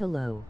Hello.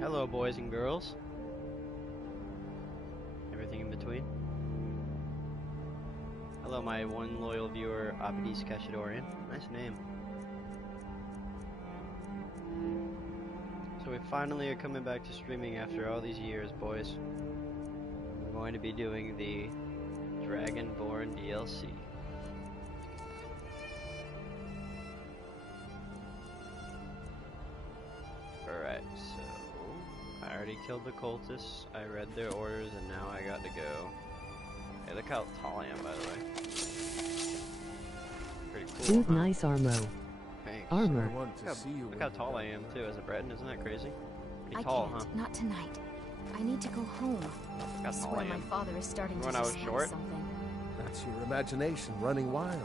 Hello, boys and girls. Everything in between. Hello, my one loyal viewer, Abadis Kashidorian. Nice name. So we finally are coming back to streaming after all these years, boys. We're going to be doing the Dragonborn DLC. Alright, so I already killed the cultists, I read their orders, and now I got to go. Hey, look how tall I am, by the way. Pretty cool, Dude, huh? nice armo. Thanks. Armor. Look how tall I am, too, as a Breton. Isn't that crazy? Pretty I tall, can't. huh? Not tonight. I need to go home. Look how I tall swear I my am. father is starting to When I was suspect short? something. That's your imagination running wild.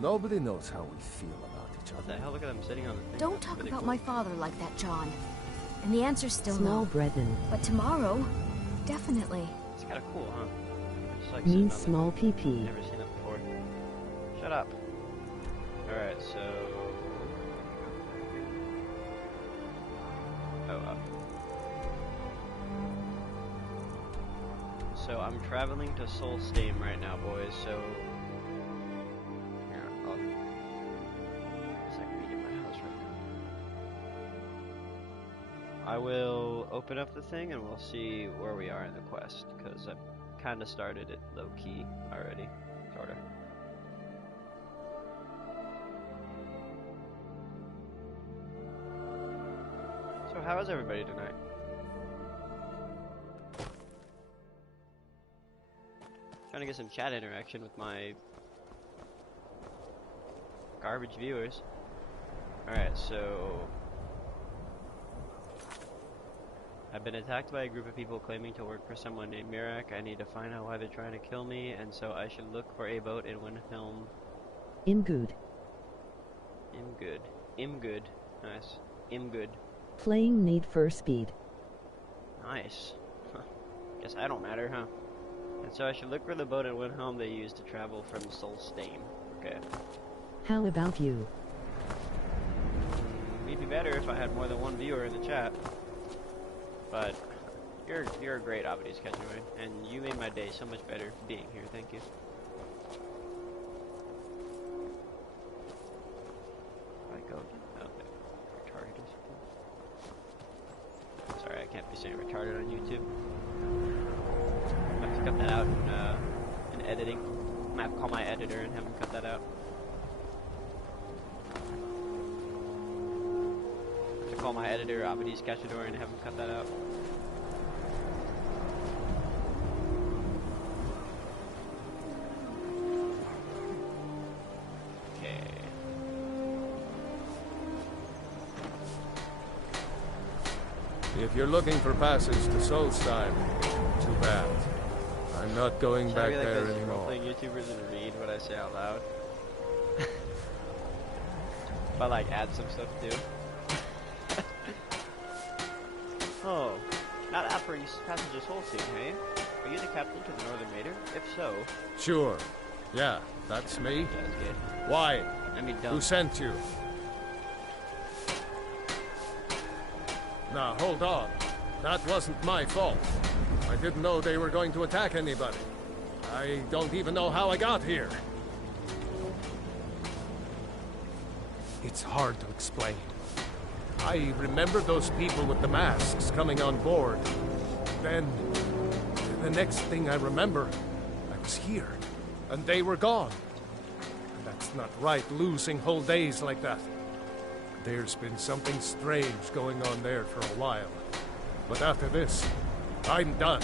Nobody knows how we feel about each What the other. hell? Look at them sitting on the thing. Don't That's talk really about cool. my father like that, John. And the answer's still Small no. Breton. But tomorrow, definitely. It's kind of cool, huh? Just like Means sitting small on the... PP. Never seen it before. Shut up. Alright, so... Oh, up. So I'm traveling to Solstheim right now, boys, so... Here, it's like reading my house right now. I will open up the thing and we'll see where we are in the quest, because I've kind of started it low-key already, sort of. So how is everybody tonight? Trying to get some chat interaction with my garbage viewers. Alright, so... I've been attacked by a group of people claiming to work for someone named Mirak. I need to find out why they're trying to kill me, and so I should look for a boat in Windhelm. Imgood. Imgood. Imgood. Nice. Imgood. Playing Need for Speed. Nice. Huh. Guess I don't matter, huh? And so I should look for the boat in Windhelm they use to travel from Solstheim. Okay. How about you? It'd be better if I had more than one viewer in the chat. But you're a great Abadis Ketchuin, and you made my day so much better being here. Thank you. I go. Okay. Retarded or something. Sorry, I can't be saying retarded on YouTube. I have to cut that out in editing. I'm gonna have to call my editor and have him cut that out. To call my editor, Abadis Cachador, and have him cut that out. Okay. If you're lking for passage to Solstheim, too bad. I'm not going back Like there those anymore. role-playing YouTubers and read what I say out loud. But like add some stuff too. Oh, not after you passage this whole scene, hey? Are you the captain to the Northern Raider? If so... Sure. Yeah, that's me. Yeah, that's good. Why? I mean, don't. Who sent you? Now, hold on. That wasn't my fault. I didn't know they were going to attack anybody. I don't even know how I got here. It's hard to explain. I remember those people with the masks coming on board. Then, the next thing I remember, I was here, and they were gone. And that's not right, losing whole days like that. There's been something strange going on there for a while. But after this, I'm done.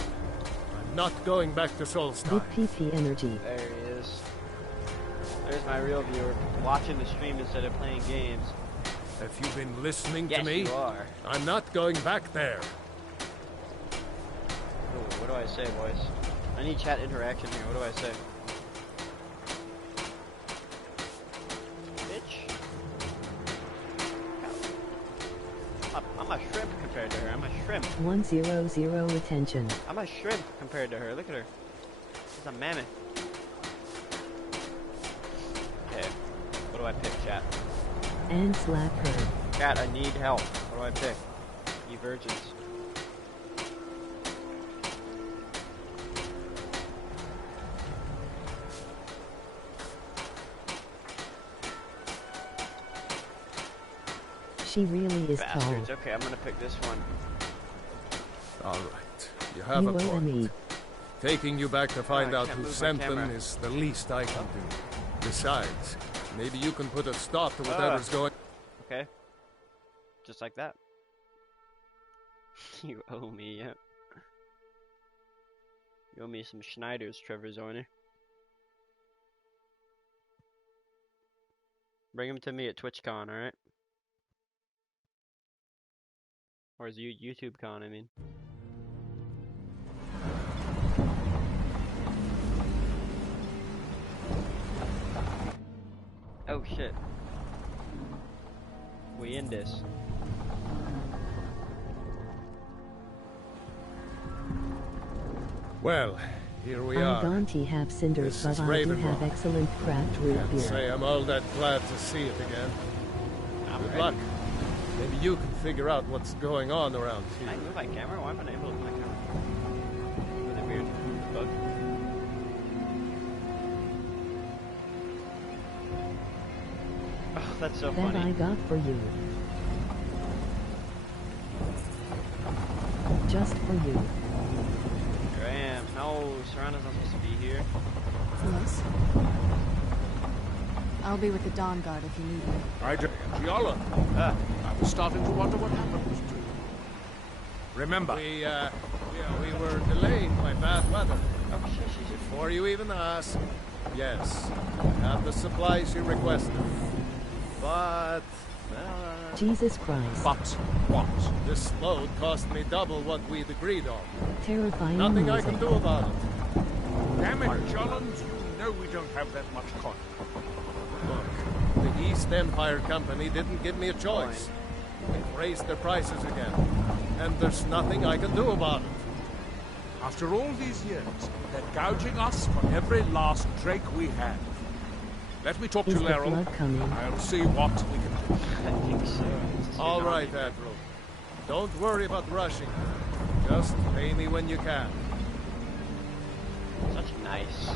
I'm not going back to Solstheim. Big PP energy. There he is. There's my real viewer, watching the stream instead of playing games. Have you been listening Yes, to me? you are. I'm not going back there. Ooh, what do I say, boys? I need chat interaction here. What do I say? Bitch. I'm a shrimp compared to her. I'm a shrimp. 100 attention. I'm a shrimp compared to her. Look at her. She's a mammoth. Okay. What do I pick, chat? And slap her. Chat, I need help. What do I pick? You virgins. She really is Bastards. tall. Okay, I'm gonna pick this one. All right. You have You a owe point. me. Taking you back to find I out can't who move my sent them camera. is the least I can do. Besides, maybe you can put a stop to whatever's going... Okay. Just like that. You owe me, yeah. You owe me some Schneiders, Trevor Zorner. Bring him to me at TwitchCon, alright? Or is you YouTubeCon, I mean. Oh shit. We in this. Well, here we I are. don't have cinders, This is but I do Ravenloft. have excellent craft root Can't beer. say I'm all that glad to see it again. I'm Good ready. luck. Maybe you can figure out what's going on around Can I here. move my camera? Why am I not able to move my camera? With a weird bug. Oh, that's so That funny. I got for you. Just for you. Here I am. No, Serrano's not supposed to be here. Yes? I'll be with the Dawn Guard if you need me. Giala, Ah, I was starting to wonder what happened to you. Remember, We were delayed by bad weather. oh shit, she's here. Before you even ask, yes, I have the supplies you requested. But, Jesus Christ. but what? this load cost me double what we'd agreed on. Terrifying Nothing I music. can do about it. Damn it, Jolland, you know we don't have that much coin. Look, the East Empire Company didn't give me a choice. They've raised their prices again. And there's nothing I can do about it. After all these years, they're gouging us for every last drake we have. Let me talk Is to the Laryl. flood coming? I'll see what we can do. I think so. It's a All tsunami. right, Admiral. Don't worry about rushing. Just pay me when you can. Such nice.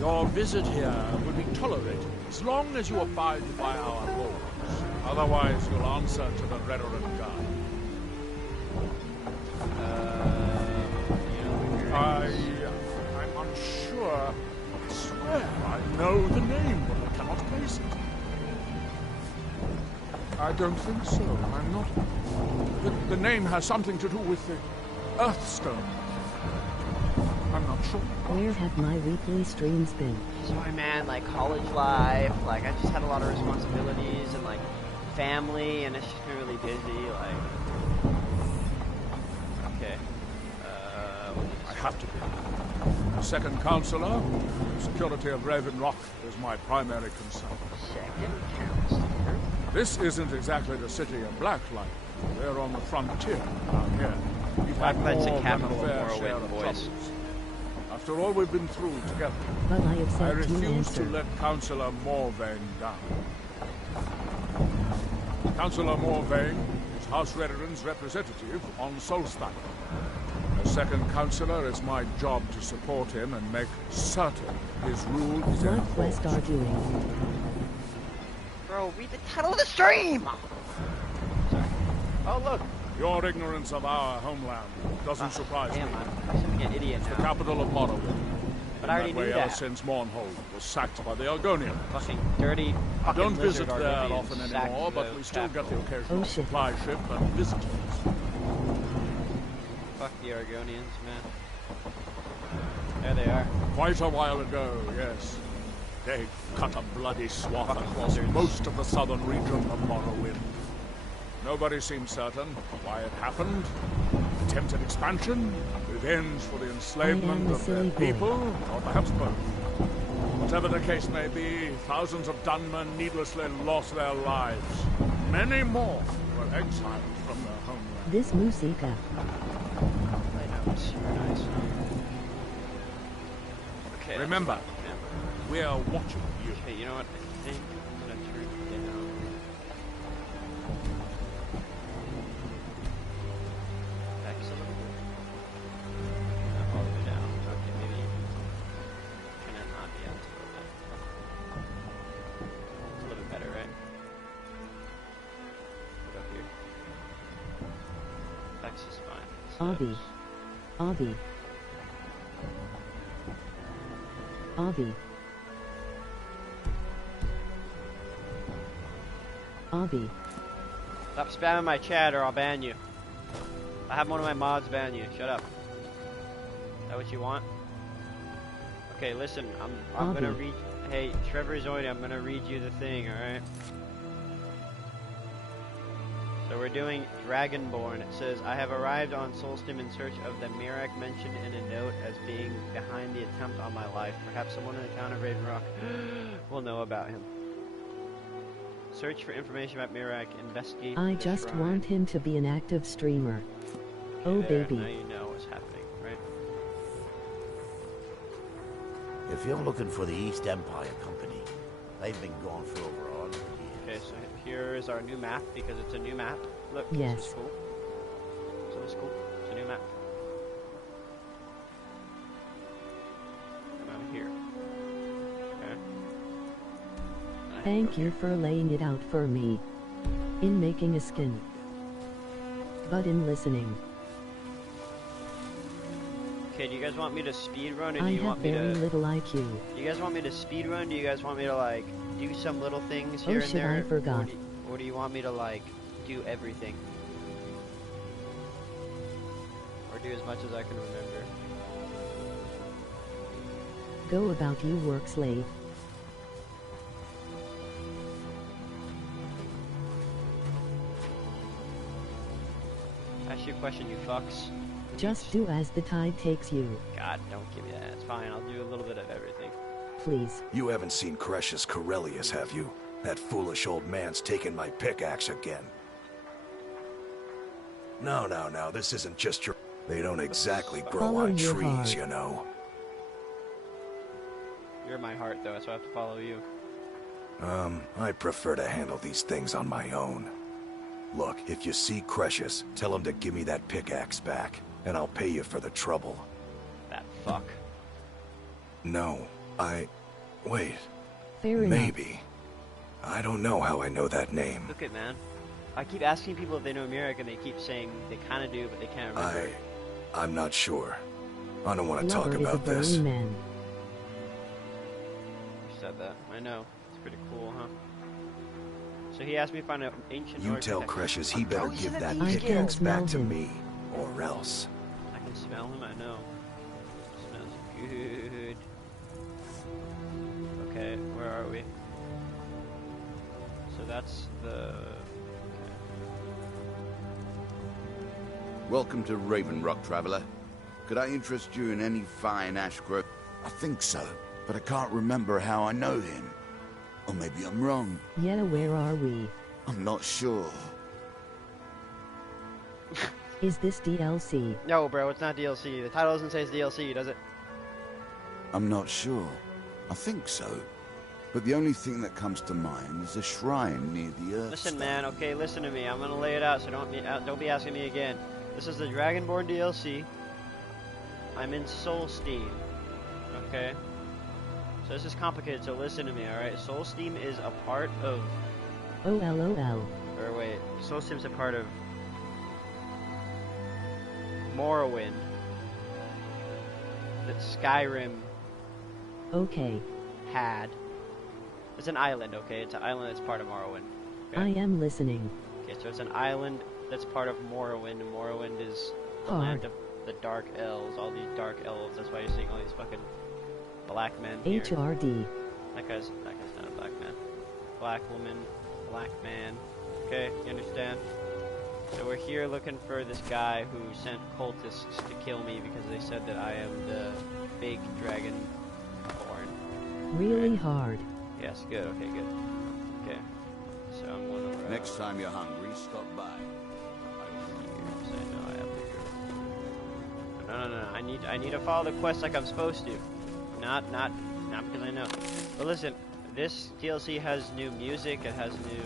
Your visit here will be tolerated as long as you abide by our rules. Otherwise, you'll answer to the Reverend Guard. I'm unsure. I swear I know the name, but I cannot place it. I don't think so. I'm not. The name has something to do with the Earthstone. I'm not sure. Where have my weekly streams been? Sorry, man. Like college life. Like I just had a lot of responsibilities and like family, and it's just been really busy. Like, okay. I have to be. Second Counselor, security of Ravenloft is my primary concern. Second counselor. This isn't exactly the city of Blacklight. We're on the frontier down here. We've had Blacklight's the more than capital a fair of share Morrowind, of boys. troubles. After all we've been through together, But I I accept your refuse to answer. let Councillor Morvain down. Councillor Morvain is House Rederin's representative on Solstheim. As second councillor, it's my job to support him and make certain his rule is What quest enforced. are doing? Bro, read the title of the stream! Sorry. Oh, look! Your ignorance of our homeland doesn't surprise Damn, me. I'm becoming an idiot The now. capital of Morrowind. But I already that way knew ever that. since Mournhold was sacked by the Argonians. Fucking dirty I fucking don't visit lizard there Argonians often sacked anymore, but the we still get the capital. occasional Oh, shit. supply ship and visitors. Fuck the Argonians, man. There they are. Quite a while ago, yes. They cut a bloody swath Fucking across lizards. most of the southern region of Morrowind. Nobody seems certain why it happened. Attempted expansion, revenge for the enslavement a of their silly boy. people, or perhaps both. Whatever the case may be, thousands of Dunmen needlessly lost their lives. Many more were exiled from their homeland. This musica. I know, it's super nice. Okay. Remember, Yeah. we are watching you. Okay, you know what? I think I'm gonna turn it down. Back a little bit. Not all the way down. Okay, maybe. Can it not be up a little bit? It's a little bit better, right? Put up here. Vex is fine. Obby. Obby. Obby. Obby. Stop spamming my chat or I'll ban you. I have one of my mods ban you. Shut up. Is that what you want? Okay, listen. I'm gonna Bobby. read. Hey, Trevor Zoid, I'm gonna read you the thing. All right. So we're doing Dragonborn. It says, I have arrived on Solstheim in search of the Mirak mentioned in a note as being behind the attempt on my life. Perhaps someone in the town of Raven Rock will know about him. Search for information about Mirak. Investigate. I the just shrine. want him to be an active streamer. Oh, There, baby. Now you know what's happening, right? If you're looking for the East Empire Company, they've been gone for over 100 years. Okay, so here is our new map because it's a new map. Look, Yes. this is cool. So it's cool. It's a new map. Come out here. Okay. And I Thank go you for laying it out for me. In making a skin. But in listening. Okay, do you guys want me to speed run, or do I you have want me very to? little IQ. Do you guys want me to speed run? Do you guys want me to like do some little things Oh here and shit, there? I forgot. Or do you want me to like do everything? Or do as much as I can remember? Go about you work slave. Ask you a question, you fucks. Just do as the tide takes you. God, don't give me that. It's fine. I'll do a little bit of everything. Please. You haven't seen Cretius Corellius, have you? That foolish old man's taken my pickaxe again. No, this isn't just your... They don't exactly grow Follow on your trees, heart. you know. You're my heart, though, so I have to follow you. I prefer to handle these things on my own. Look, if you see Cretius, tell him to give me that pickaxe back, and I'll pay you for the trouble. That fuck. No, Wait, Fair enough. maybe. I don't know how I know that name. Look it, man. I keep asking people if they know Mirak, and they keep saying they kind of do, but they can't remember. I'm not sure. I don't want to talk Lover is a about this. burning man. You said that. I know. It's pretty cool, huh? So he asked me to find an ancient You Norse tell text. Cretius he better Oh, he's give in that these I pickaxe can back to smell him. me, or else. I can smell him, I know. Smells good. Okay, where are we? So that's the... Welcome to Raven Rock, traveler. Could I interest you in any fine ash growth? I think so, but I can't remember how I know him. Or maybe I'm wrong. Yeah, where are we? I'm not sure. Is this DLC? No, bro, it's not DLC. The title doesn't say it's DLC, does it? I'm not sure. I think so. But the only thing that comes to mind is a shrine near the Earth. Listen, man, okay, listen to me. I'm gonna lay it out, so don't be asking me again. This is the Dragonborn DLC. I'm in Soulsteam. Okay? So this is complicated, so listen to me, alright? Soulsteam is a part of... OLOL. Or wait, Soulsteam's a part of... Morrowind. That Skyrim Okay. had. It's an island, okay? It's an island that's part of Morrowind. Okay? I am listening. Okay, so it's an island that's part of Morrowind, and Morrowind is the Hard. land of the Dark Elves, all these Dark Elves. That's why you're seeing all these fucking black men here. HRD. That guy's not a black man. Black woman, black man. Okay, you understand? So we're here looking for this guy who sent cultists to kill me because they said that I am the big Dragonborn. Really hard. Yes, good, okay, good. Okay. So I'm going to... Next time you're hungry, stop by. Say no, I have to go. No. I need to follow the quest like I'm supposed to. Not because I know. But listen, this DLC has new music, it has new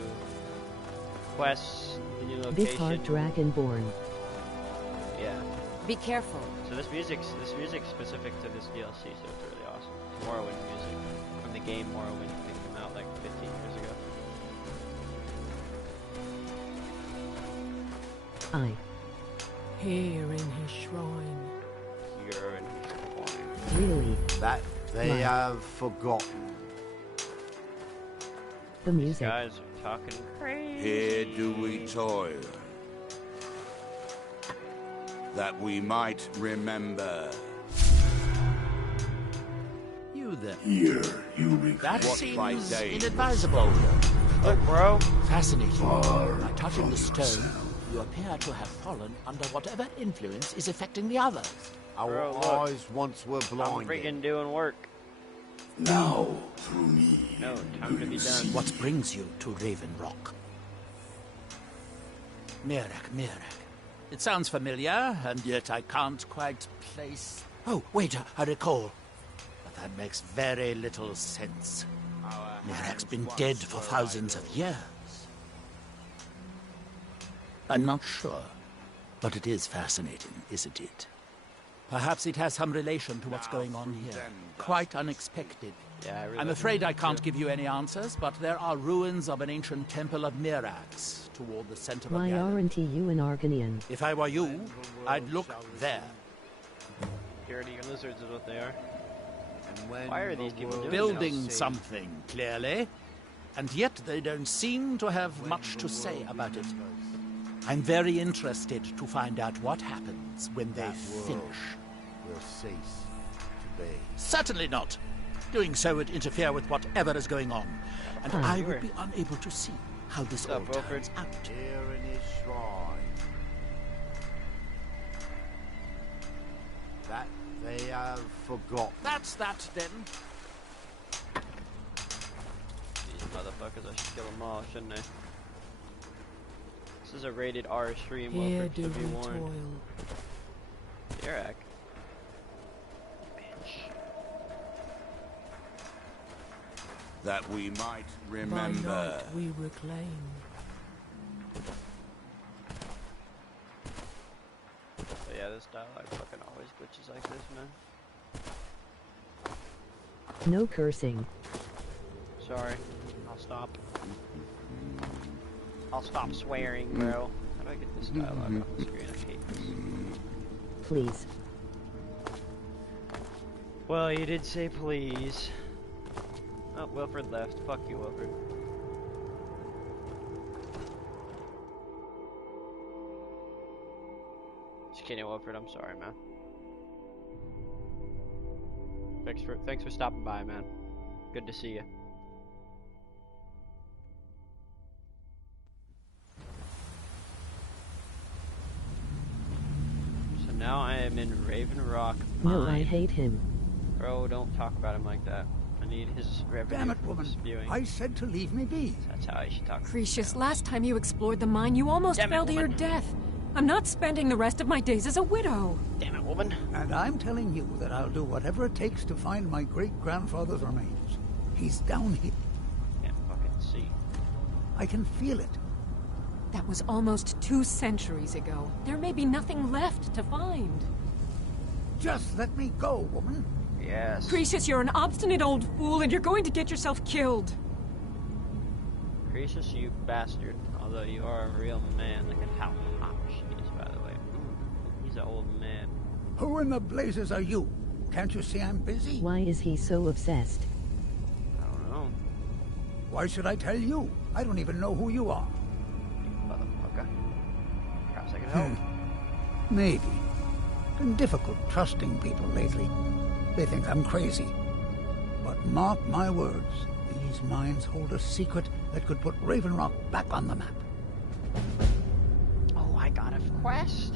quests, new location. This hard Dragonborn. Yeah. Be careful. So this music's specific to this DLC, so it's really awesome. It's Morrowind music from the game Morrowind that came out like 15 years ago. Here in his shrine. You're in Shrine. Really. That they Right. have forgotten. The These music. guys are talking crazy. Here do we toil, that we might remember. You then. Here you That What by seems day inadvisable. Look, bro. Fascinating. Far By touching from the stone, yourself. you appear to have fallen under whatever influence is affecting the others. Our Bro, look. eyes once were I'm blinded. freaking doing work. Now, through me, No, time will to be you done. see. What brings you to Raven Rock? Mirak. It sounds familiar, and yet I can't quite place... Oh, wait, I recall. But that makes very little sense. Mirak's been dead for thousands of years. I'm not sure, but it is fascinating, isn't it? Perhaps it has some relation to what's going on here. Quite unexpected. Yeah, I really I'm afraid I can't give you any answers, but there are ruins of an ancient temple of Mirax toward the center of Why the island. aren't you an Argonian? If I were you, I'd look there. Security lizards is what they are. And when Why are these people doing Building this? something, clearly. And yet they don't seem to have much to say about it. I'm very interested to find out what happens when they finish. will cease to be. Certainly not. Doing so would interfere with whatever is going on. And I would be unable to see how this all What's up, Wilfred? turns out. Here in his shrine. That they have forgotten. That's that, then. These motherfuckers, I should kill them all, shouldn't I? This is a rated R stream, Here Wilfred, do so be we warned. toil. Derek. Bitch. That we might By remember. night we reclaim. But yeah, this dialogue fucking always glitches like this, man. No cursing. Sorry. I'll stop. I'll stop swearing, bro. How do I get this dialogue off the screen? I hate this. Please. Well, you did say please. Oh, Wilfred left. Fuck you, Wilfred. Just kidding, Wilfred. I'm sorry, man. Thanks for stopping by, man. Good to see you. So now I am in Raven Rock No, I Mine. hate him. Bro, don't talk about him like that. I need his revenue. Damn it, from woman. spewing. I said to leave me be. That's how I should talk. Precious, last time you explored the mine, you almost Damn it, fell to your woman. death. I'm not spending the rest of my days as a widow. Damn it, woman. And I'm telling you that I'll do whatever it takes to find my great-grandfather's remains. He's down here. Can't fucking see. I can feel it. That was almost 2 centuries ago. There may be nothing left to find. Just let me go, woman. Yes. Precious, you're an obstinate old fool, and you're going to get yourself killed. Gracious, you bastard. Although you are a real man. Look at how hot she is, by the way. Ooh, he's an old man. Who in the blazes are you? Can't you see I'm busy? Why is he so obsessed? I don't know. Why should I tell you? I don't even know who you are. Motherfucker. Perhaps I can help. Maybe. Been difficult trusting people lately. They think I'm crazy. But mark my words, these mines hold a secret that could put Raven Rock back on the map. Oh, I got a quest.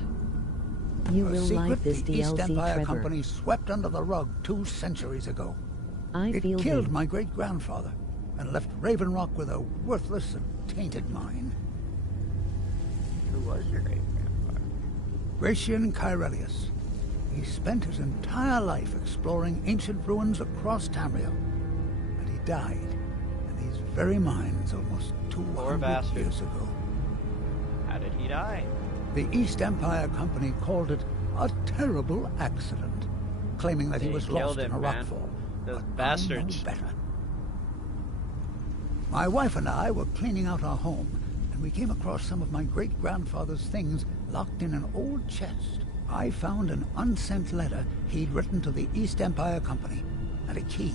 You A will secret like this the East DLC, Empire Trevor. Company swept under the rug 2 centuries ago. I It feel killed him. my great-grandfather and left Raven Rock with a worthless and tainted mine. Who was your great-grandfather? Gratian Kyrelius. He spent his entire life exploring ancient ruins across Tamriel. And he died in these very mines almost Poor 200 bastard. years ago. How did he die? The East Empire Company called it a terrible accident, claiming that he They was killed lost in him, a man. rockfall. Those But bastards. I know better. My wife and I were cleaning out our home, and we came across some of my great-grandfather's things locked in an old chest. I found an unsent letter he'd written to the East Empire Company, and a key.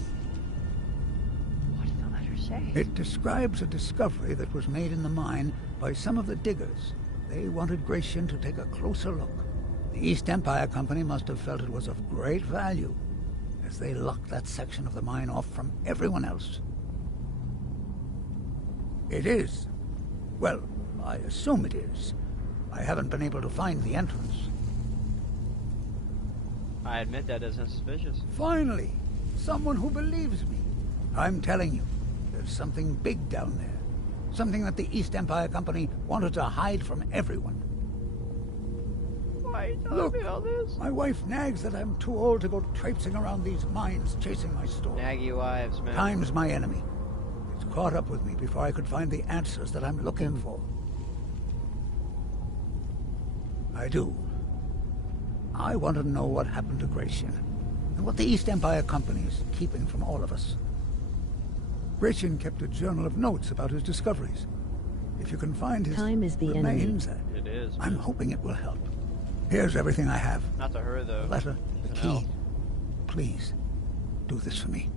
What did the letter say? It describes a discovery that was made in the mine by some of the diggers. They wanted Gratian to take a closer look. The East Empire Company must have felt it was of great value, as they locked that section of the mine off from everyone else. It is. Well, I assume it is. I haven't been able to find the entrance. I admit that isn't suspicious. Finally, someone who believes me. I'm telling you, there's something big down there. Something that the East Empire Company wanted to hide from everyone. Why are you telling Look, me all this? my wife nags that I'm too old to go traipsing around these mines chasing my story. Naggy wives, man. Time's my enemy. It's caught up with me before I could find the answers that I'm looking for. I do. I want to know what happened to Gratian, and what the East Empire Company is keeping from all of us. Gratian kept a journal of notes about his discoveries. If you can find his Time is the remains, It is. I'm hoping it will help. Here's everything I have. Not to her, though. The letter, the She's an key. elf. Please, do this for me,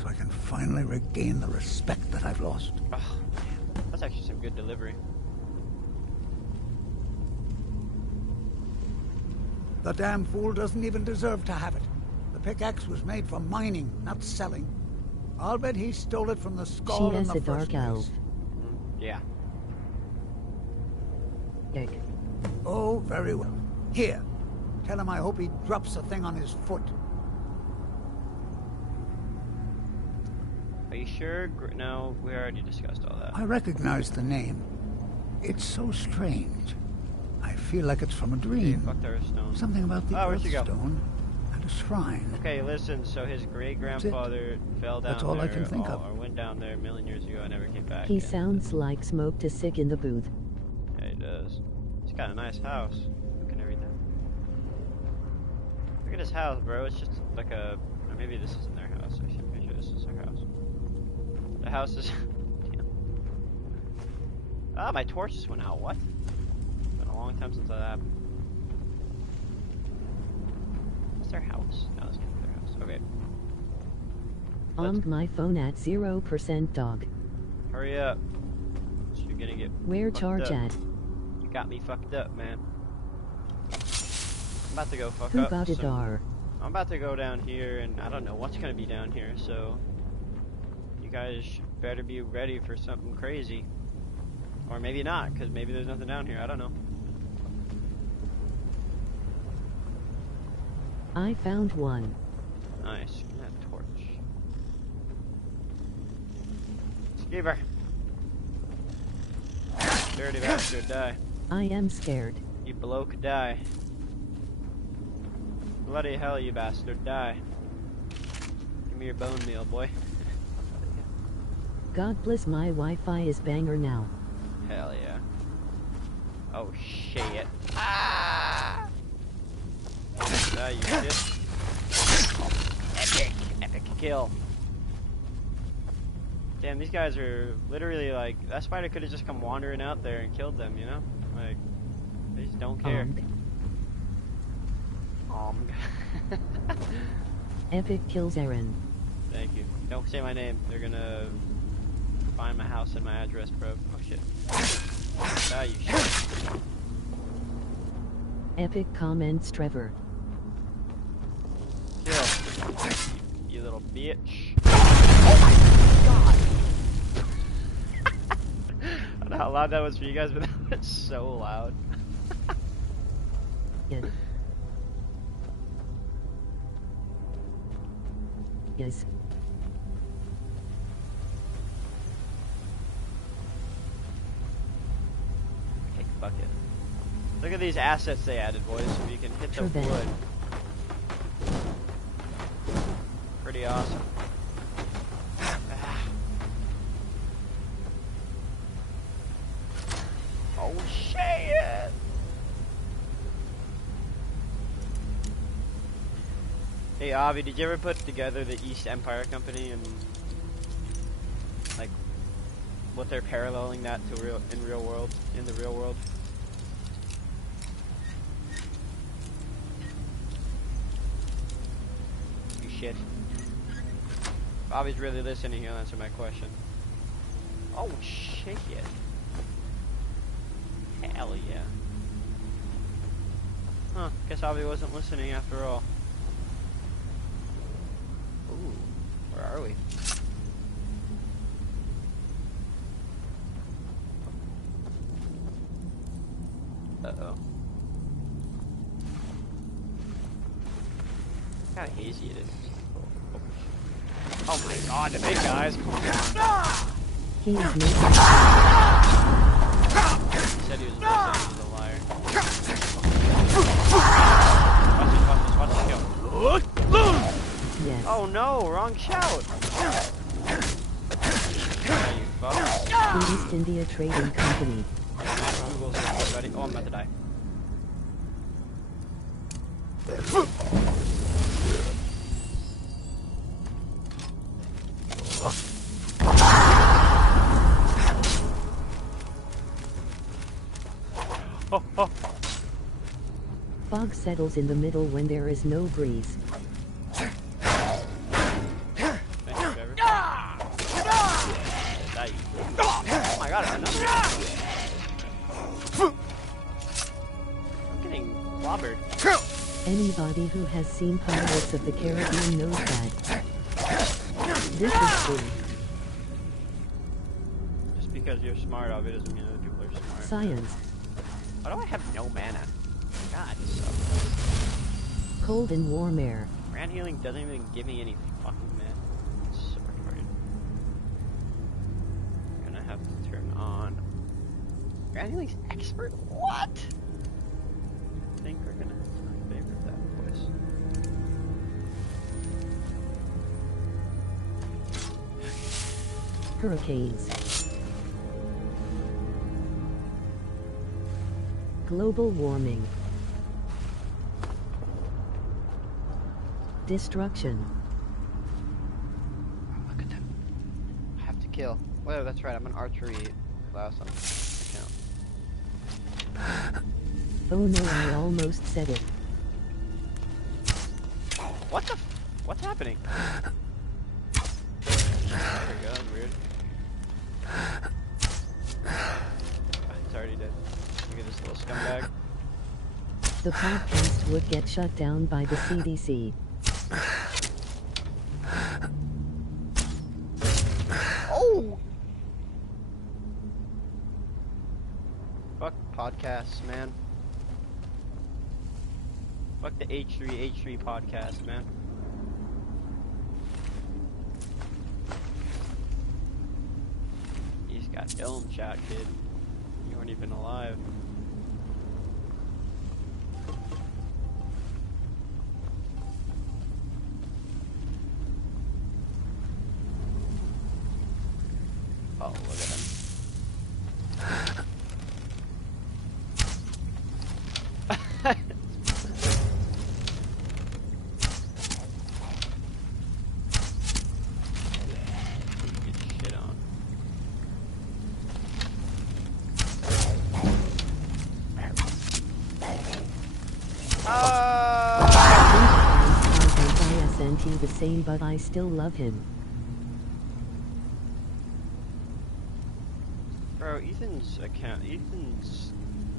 so I can finally regain the respect that I've lost. Oh, man. That's actually some good delivery. The damn fool doesn't even deserve to have it. The pickaxe was made for mining, not selling. I'll bet he stole it from the skull She in is the a dark first elf. place. Yeah. Ick. Oh, very well. Here, tell him I hope he drops the thing on his foot. Are you sure? No, we already discussed all that. I recognize the name. It's so strange. I feel like it's from a dream. Fuck the Earthstone. Something about the Oh, where'd you go? Earthstone and a shrine. Okay, listen, so his great-grandfather fell down That's all there, I can think of. or went down there a million years ago and never came back. He Yeah. sounds like Smoke to Sick in the booth. Yeah, he does. He's got a nice house. Look and everything. Look at his house, bro. It's just like a... Or maybe this isn't their house. Actually, I'm pretty sure this is their house. The house is... Damn. Ah, my torch just went out. What? It's been a long time since that happened. What's their house? No, that's not their house. Okay. On my phone at 0% dog. Hurry up. You're gonna get Where fucked charge up. at? You got me fucked up, man. I'm about to go fuck Who up. got it some- are? I'm about to go down here, and I don't know what's gonna be down here, so you guys better be ready for something crazy. Or maybe not, because maybe there's nothing down here. I don't know. I found one. Nice. Give me that torch. Skeever. Dirty bastard, die. I am scared. You bloke, die. Bloody hell, you bastard, die. Give me your bone meal, boy. God bless my Wi-Fi is banger now. Hell yeah. Oh shit. Ah! Die, you shit. Epic. Epic kill. Damn, these guys are literally like, that spider could have just come wandering out there and killed them, you know? Like, they just don't care. Epic kills Aaron. Thank you. Don't say my name. They're gonna find my house and my address, bro. Oh shit. Die, you shit. Epic comments Trevor. Kill. You little bitch. Oh my god! I don't know how loud that was for you guys, but that was so loud. Yes. Yes. Okay, fuck it. Look at these assets they added, boys. So you can hit the Trevor. wood. Pretty awesome. Oh shit! Hey Avi, did you ever put together the East Empire Company and like what they're paralleling that to in the real world? You shit. If Avi's really listening, he'll answer my question. Oh shit! Hell yeah. Huh, guess Avi wasn't listening after all. Ooh, where are we? Uh-oh. Look how hazy it is. Oh my god, the big guys, come on. He is making He said he was listening, he was a liar. Watch this kill. Yes. Oh no, wrong shout! Yeah, you fuck. East India Trading Company. Google's everybody. Oh, I'm about to die. Oh, oh. Fog settles in the middle when there is no breeze. Thank you, Trevor. Die. Oh my god, another. I'm getting clobbered. Anybody who has seen Pirates of the Caribbean knows that. This is free. Just because you're smart, Avi, doesn't mean other people are smart. Science. Why do I have no mana? God, this sucks. Cold and warm air. Brand healing doesn't even give me any fucking mana. It's so retarded. I'm gonna have to turn on. Brand healing's expert? What? I think we're gonna have to favorite that voice. Hurricanes. Global warming. Destruction. Look at them. I have to kill. Well, that's right, I'm an archery class on account. Oh no, I almost said it. What the what's happening? There we go, that's weird. It's already dead. Look at this little scumbag. The podcast would get shut down by the CDC. Oh! Fuck podcasts, man. Fuck the H3 podcast, man. Kill him, chat kid. You weren't even alive. Oh, look at him. Get shit on. ISNT the same, but I still love him. Bro, Ethan's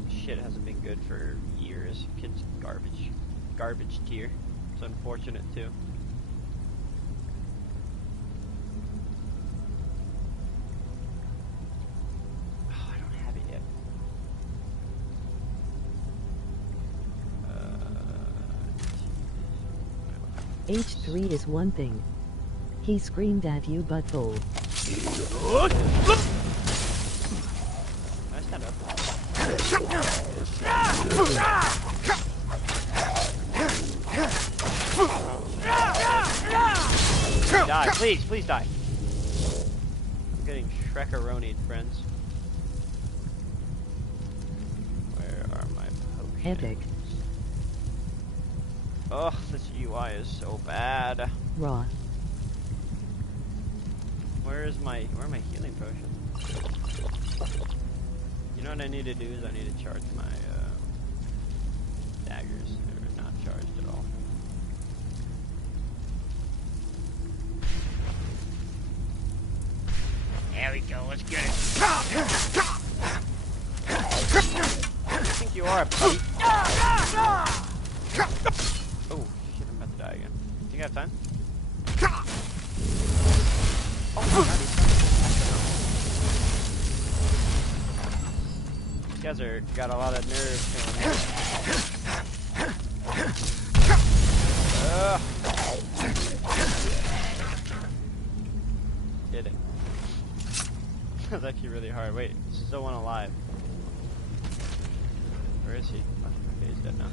shit hasn't been good for years. Kid's garbage. Garbage tier. It's unfortunate too. Oh, I don't have it yet. H3 is one thing. He screamed at you, butthole. Can I stand up? Die, please, please die. I'm getting Shrek-a-ronied, friends. Where are my potions? Epic. Ugh, this UI is so bad. Raw. Where are my healing potions? You know what I need to do is I need to charge my daggers. They're not charged at all. There we go, let's get it. I think you are a puppy. Oh, shit, I'm about to die again. You got time? Oh my god, these guys are got a lot of nerves Did it. That was actually really hard. Wait, there's still one alive. Where is he? Oh, okay, he's dead now.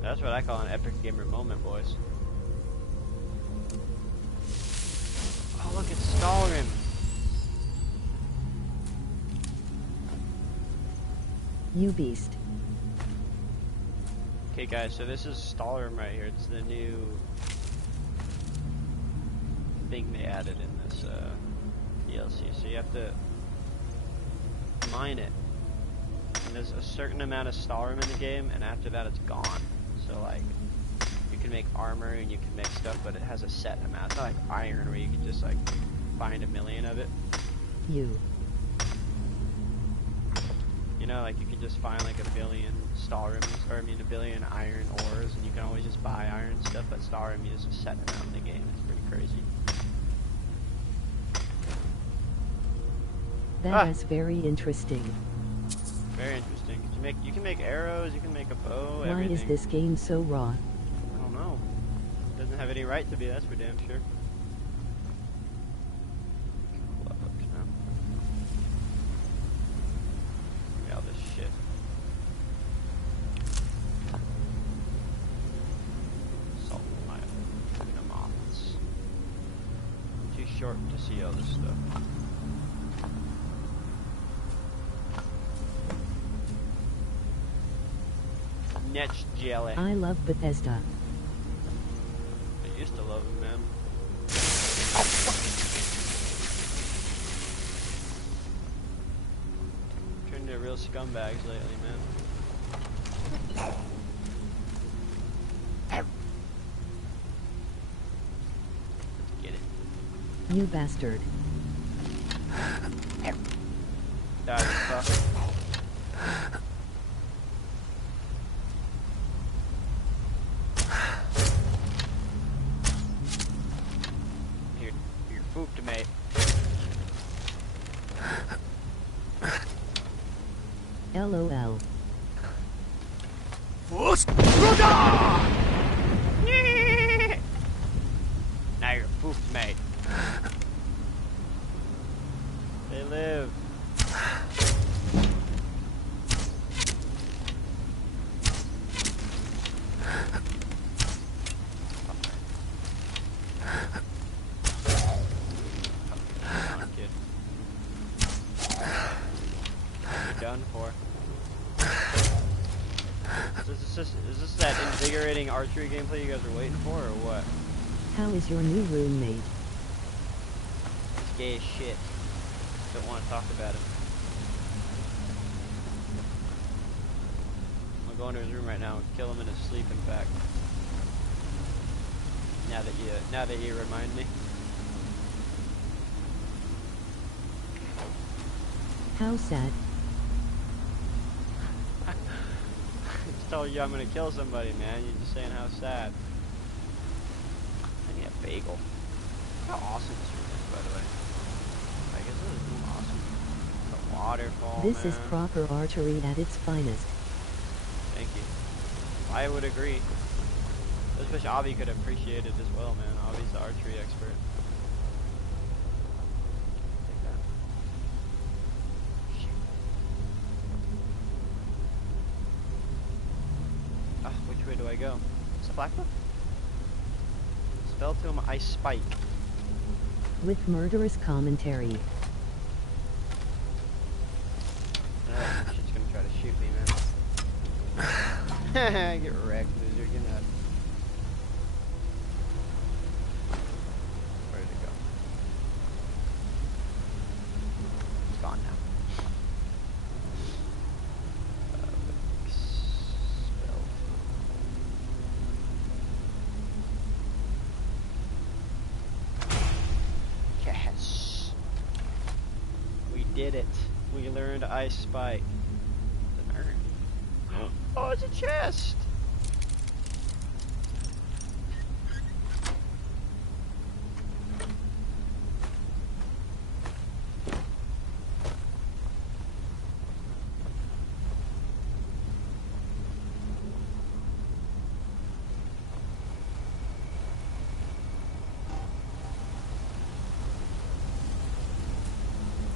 That's what I call an epic gamer moment, boys. Oh, look, it's Skyrim. You beast. Okay, guys, so this is Skyrim right here. It's the new thing they added in this DLC. So you have to mine it. And there's a certain amount of Skyrim in the game, and after that it's gone. So, like, you can make armor and you can make stuff, but it has a set amount. It's not like iron where you can just, like, find a million of it. You. You know, like, you can just find, like, a billion a billion iron ores, and you can always just buy iron stuff, but Skyrim is a set amount in the game. It's pretty crazy. That is very interesting. Very interesting. You can make arrows, you can make a bow, Why everything. is this game so raw? I don't know. It doesn't have any right to be, that's for damn sure. All this shit. Salt my moths. I'm too short to see all this stuff. Next jelly. I love Bethesda. I used to love him, man. Turned into real scumbags lately, man. Let's get it. You bastard. Die, fuck. You're pooped, mate. LOL. Now you're They live. Come on, kid. You're done for. Is this that invigorating archery gameplay you guys are waiting for, or what? How is your new roommate? It's gay as shit. Don't want to talk about him. I'm gonna go into his room right now and kill him in his sleep, in fact. Now that you remind me. How sad. I told you I'm gonna kill somebody, man. You're just saying how sad. I need a bagel. How awesome this room is, by the way. I guess this is awesome. The waterfall, This man. is proper archery at its finest. Thank you. I would agree. I just wish Avi could appreciate it as well, man. Avi's the archery expert. Take that. Shoot. Ah, which way do I go? Is it black book? Spell to him, I spike. With murderous commentary. Shit's gonna try to shoot me, man. Get wrecked, loser. Get out. Where did it go? It's gone now. Spell. Yes. We did it. We learned Ice Spike. It's an urn. Oh, it's a chest!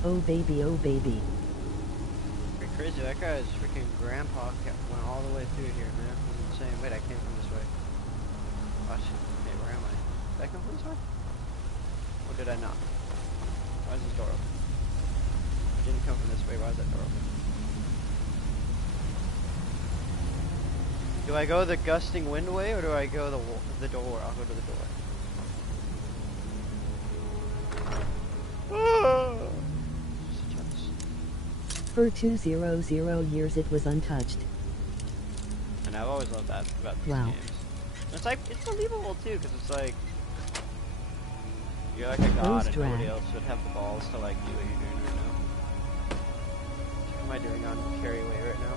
Oh baby, oh baby. Pretty crazy. That guy's freaking grandpa went all the way through here, man. It's insane. Wait, I came from this way. Watch. Wait, where am I? Did I come from this way? Or did I not? Why is this door open? I didn't come from this way. Why is that door open? Do I go the gusting wind way, or do I go the door? I'll go to the door. For 200 years it was untouched. And I've always loved that about these Wow. games. It's like, it's believable too, because it's like, you're like a god and nobody else would have the balls to like do what you're doing right now. What am I doing on carry weight right now?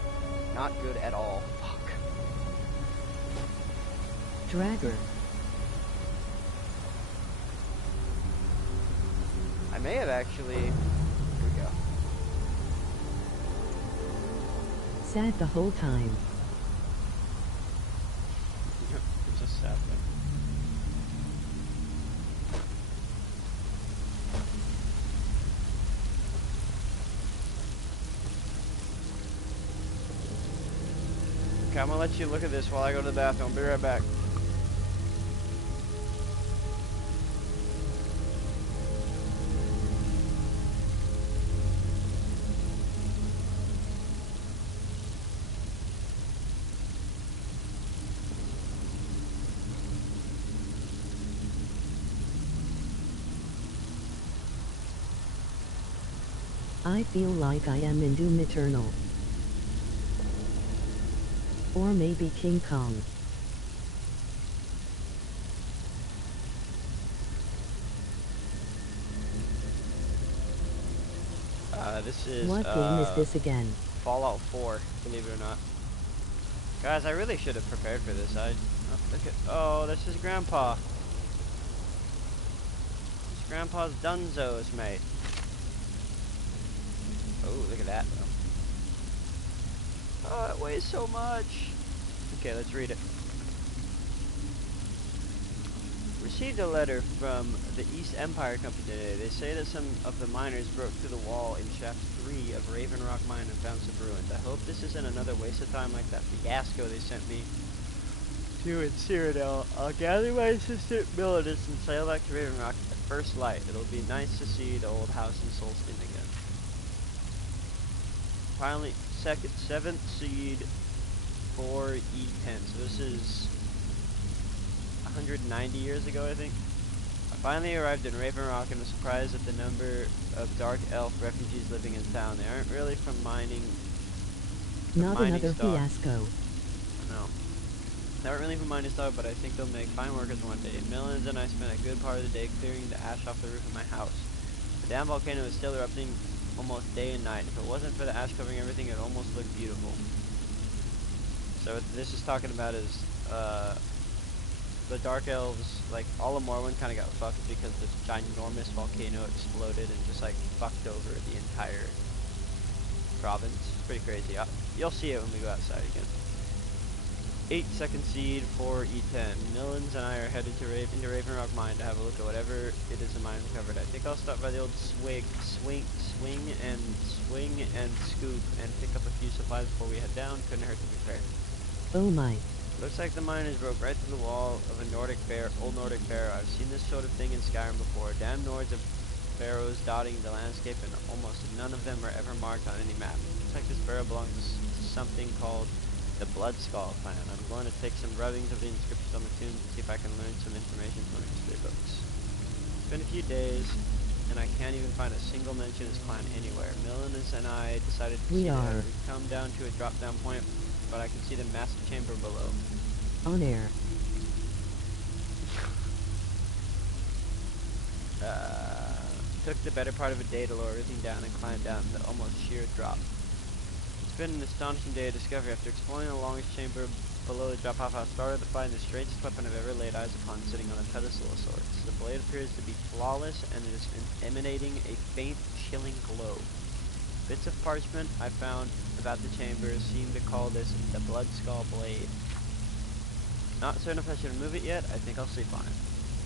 Not good at all. Fuck. Dragger. I may have actually, here we go. Sad the whole time. It's just sad thing. Okay, I'm gonna let you look at this while I go to the bathroom. I'll be right back. I feel like I am in Doom Eternal. Or maybe King Kong. This is, what game is this again? Fallout 4, believe it or not. Guys, I really should have prepared for this. Oh, this is Grandpa. This Grandpa's Dunzos, mate. Oh, look at that, though. Oh, it weighs so much. Okay, let's read it. Received a letter from the East Empire Company today. They say that some of the miners broke through the wall in Shaft 3 of Raven Rock Mine and found some ruins. I hope this isn't another waste of time like that fiasco they sent me to in Cyrodiil. I'll gather my assistant militants and sail back to Raven Rock at first light. It'll be nice to see the old house in Solstin again. Finally, 7th seed for E10. So this is 190 years ago, I think. I finally arrived in Raven Rock and was surprised at the number of dark elf refugees living in town. They aren't really from mining. Not another fiasco. No. They aren't really from mining stock, but I think they'll make fine workers one day. Millens and I spent a good part of the day clearing the ash off the roof of my house. The damn volcano is still erupting almost day and night. If it wasn't for the ash covering everything, it would almost look beautiful. So what this is talking about is the Dark Elves, like all of Morrowind kind of got fucked because this ginormous volcano exploded and just like fucked over the entire province. It's pretty crazy. You'll see it when we go outside again. 8th seed for E10. Millens and I are headed to into Raven Rock Mine to have a look at whatever it is the mine recovered. I think I'll stop by the old swing and scoop and pick up a few supplies before we head down. Couldn't hurt to be fair. Oh my. Looks like the miners broke right through the wall of a old Nordic pharaoh. I've seen this sort of thing in Skyrim before. Damn Nords of pharaohs dotting the landscape, and almost none of them are ever marked on any map. Looks like this pharaoh belongs to something called the Blood Skull clan. I'm going to take some rubbings of the inscriptions on the tombs and see if I can learn some information from the history books. It's been a few days, and I can't even find a single mention of this clan anywhere. Milanus and I decided to We've come down to a drop-down point, but I can see the massive chamber below. On air. Took the better part of a day to lower everything down and climb down the almost sheer drop. It's been an astonishing day of discovery. After exploring the longest chamber below the drop-off, I started to find the strangest weapon I've ever laid eyes upon sitting on a pedestal of sorts. The blade appears to be flawless and is emanating a faint, chilling glow. Bits of parchment I found about the chamber seem to call this the Blood Skull Blade. Not certain if I should remove it yet. I think I'll sleep on it.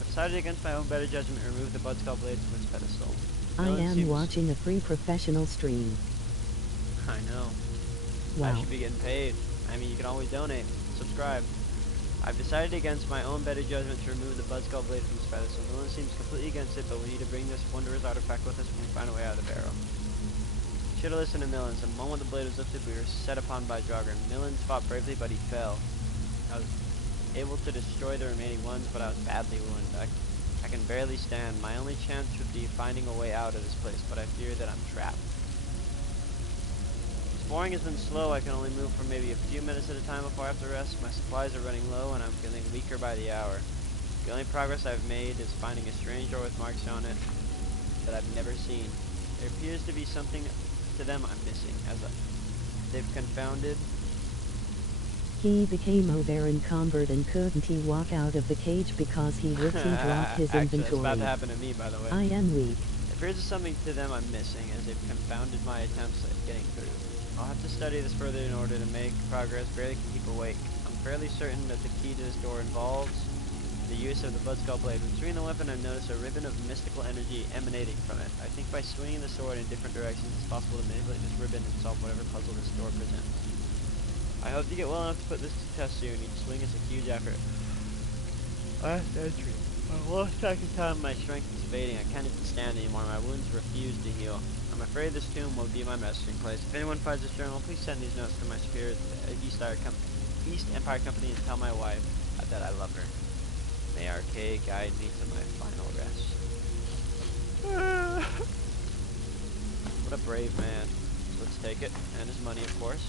I decided against my own better judgment and removed the Blood Skull Blade from its pedestal. I am watching a free professional stream. I know. Wow. I should be getting paid. I mean, you can always donate. Subscribe. I've decided against my own better judgment to remove the Blood Skull Blade from its pedestal. No one seems completely against it, but we need to bring this wondrous artifact with us when we find a way out of the barrow. Should have listened to Millens. The moment the blade was lifted, we were set upon by Draugr. Millens fought bravely, but he fell. I was able to destroy the remaining ones, but I was badly wounded. I can barely stand. My only chance would be finding a way out of this place, but I fear that I'm trapped. Exploring has been slow. I can only move for maybe a few minutes at a time before I have to rest. My supplies are running low, and I'm feeling weaker by the hour. The only progress I've made is finding a strange door with marks on it that I've never seen. There appears to be something to them I'm missing, as they've confounded. He became a Baron convert and couldn't he walk out of the cage because he wouldn't drop his inventory. That's about to happen to me, by the way. I am weak. It appears there's something to them I'm missing, as they've confounded my attempts at getting through. I'll have to study this further in order to make progress. Barely can keep awake. I'm fairly certain that the key to this door involves the use of the Blood Skull Blade. When swinging the weapon, I've noticed a ribbon of mystical energy emanating from it. I think by swinging the sword in different directions, it's possible to manipulate this ribbon and solve whatever puzzle this door presents. I hope to get well enough to put this to test soon. Each swing is a huge effort. Last entry. I've lost track of time. My strength is fading. I can't even stand anymore. My wounds refuse to heal. I'm afraid this tomb will be my messaging place. If anyone finds this journal, please send these notes to my superiors at East Empire Company and tell my wife that I love her. May Arcade guide me to my final rest. What a brave man. So let's take it. And his money, of course.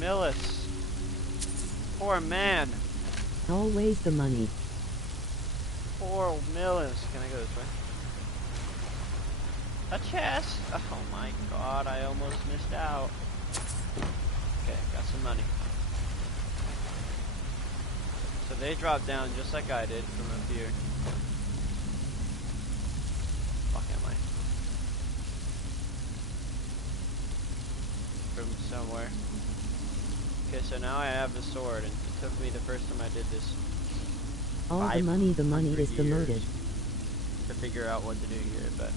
Millis. Poor man. Always the money. Poor old Millis. Can I go this way? A chest! Oh my god, I almost missed out. Okay, got some money. So they dropped down just like I did from up here. Fuck am I? somewhere. Okay, so now I have the sword, and it took me the first time I did this. All the money is the motive. To figure out what to do here, but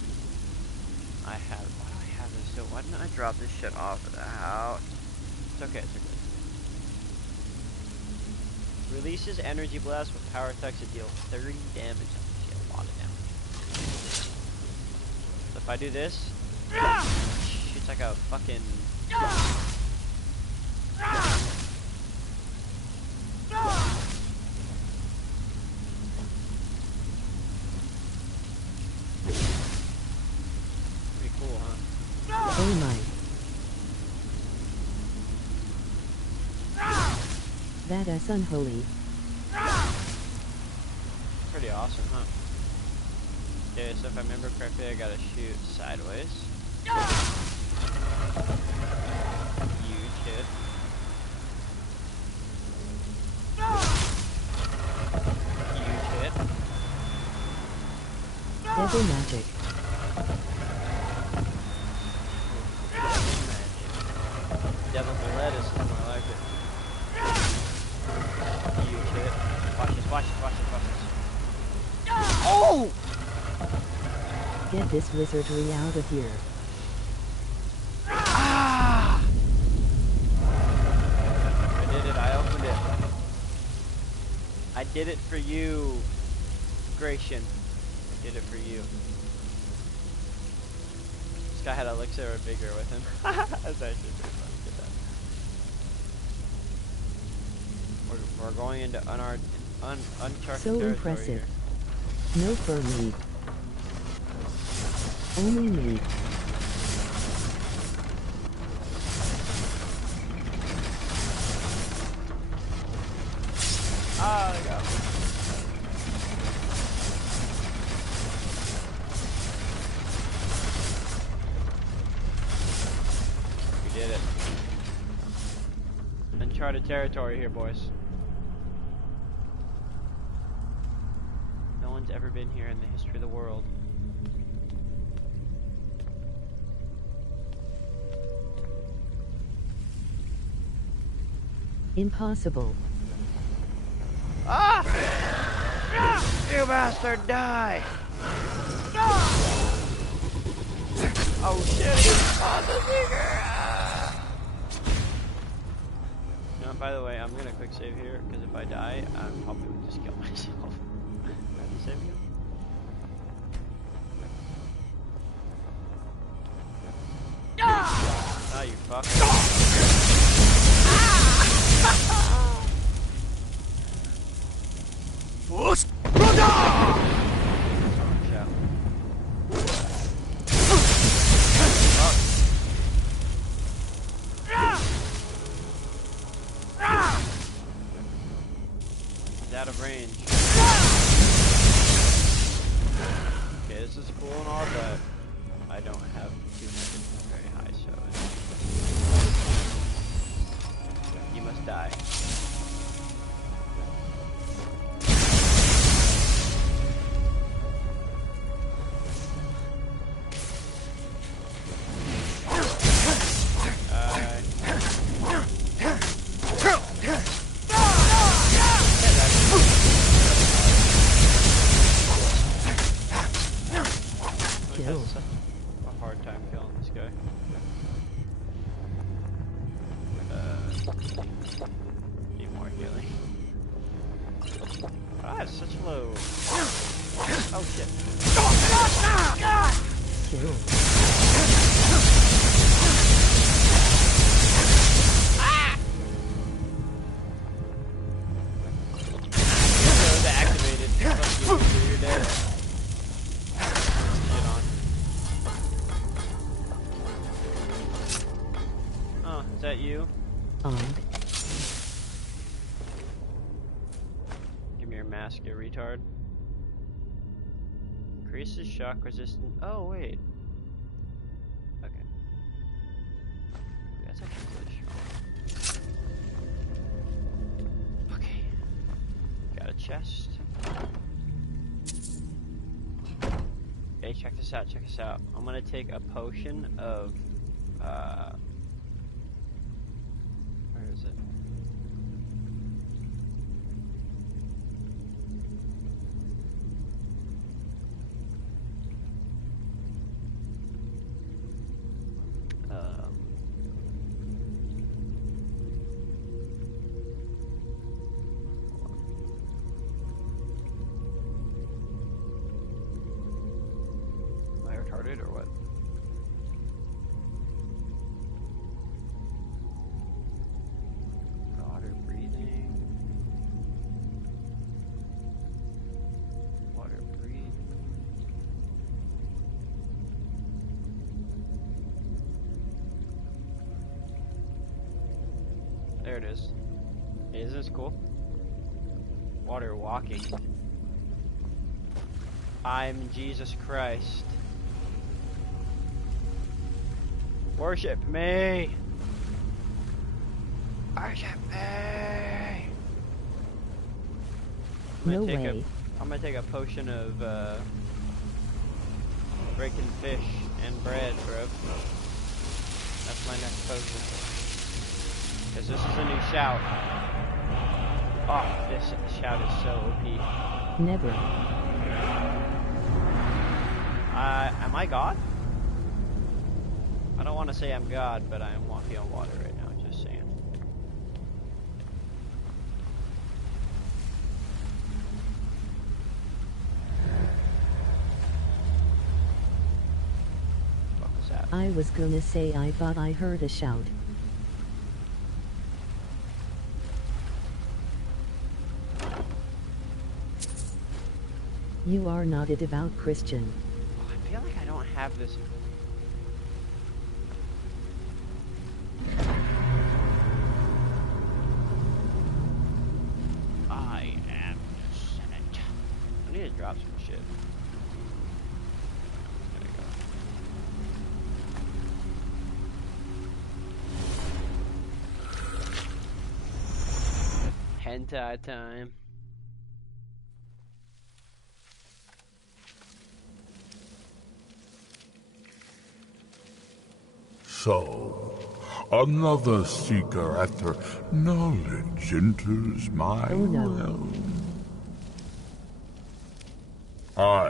I have. Why do I have this? So why didn't I drop this shit off at the house? It's okay. It's okay. Releases energy blast with power attacks that deal 30 damage. That's actually a lot of damage. So if I do this, shoots like a fucking. Pretty cool, huh? Oh my. That is unholy. Pretty awesome, huh? Okay, so if I remember correctly, I gotta shoot sideways. Huge hit. Huge hit. Devil magic. Devil's lettuce is more like it. Huge hit. Watch this, watch this, watch this, watch this. Oh! Get this wizardry out of here. Ah! I did it, I opened it. I did it for you, Gratian. I did it for you. This guy had elixir or bigger with him. That's actually pretty fun. Get that. We're going into uncharted So territory impressive. here. No fur me. Only me. Ah, there we go. We did it. Uncharted territory here, boys. No one's ever been here in the history of the world. Impossible. Ah! You bastard, die! Oh shit, he's on the finger! No, by the way, I'm gonna quick save here, because if I die, I probably would just kill myself. Have to save you? Ah, you fuck. He's out of range. Okay, this is cool and all, but I don't have 200 very high, so you must die. You retard. Increases shock resistance. Oh, wait. Okay. That's actually really strong. Okay. Got a chest. Okay, check this out, check this out. I'm gonna take a potion of, There it is. Isn't this cool? Water walking. I'm Jesus Christ. Worship me! Worship me! No way. I'm gonna take a potion of breaking fish and bread, bro. That's my next potion. Because this is a new shout. Oh, this shout is so OP. Never. Am I God? I don't want to say I'm God, but I am walking on water right now, just saying. What was that? I was gonna say I thought I heard a shout. You are not a devout Christian. Oh, I feel like I don't have this. I am the Senate. I need to drop some shit. There you go. Hentai time. So, another seeker after knowledge enters my realm. I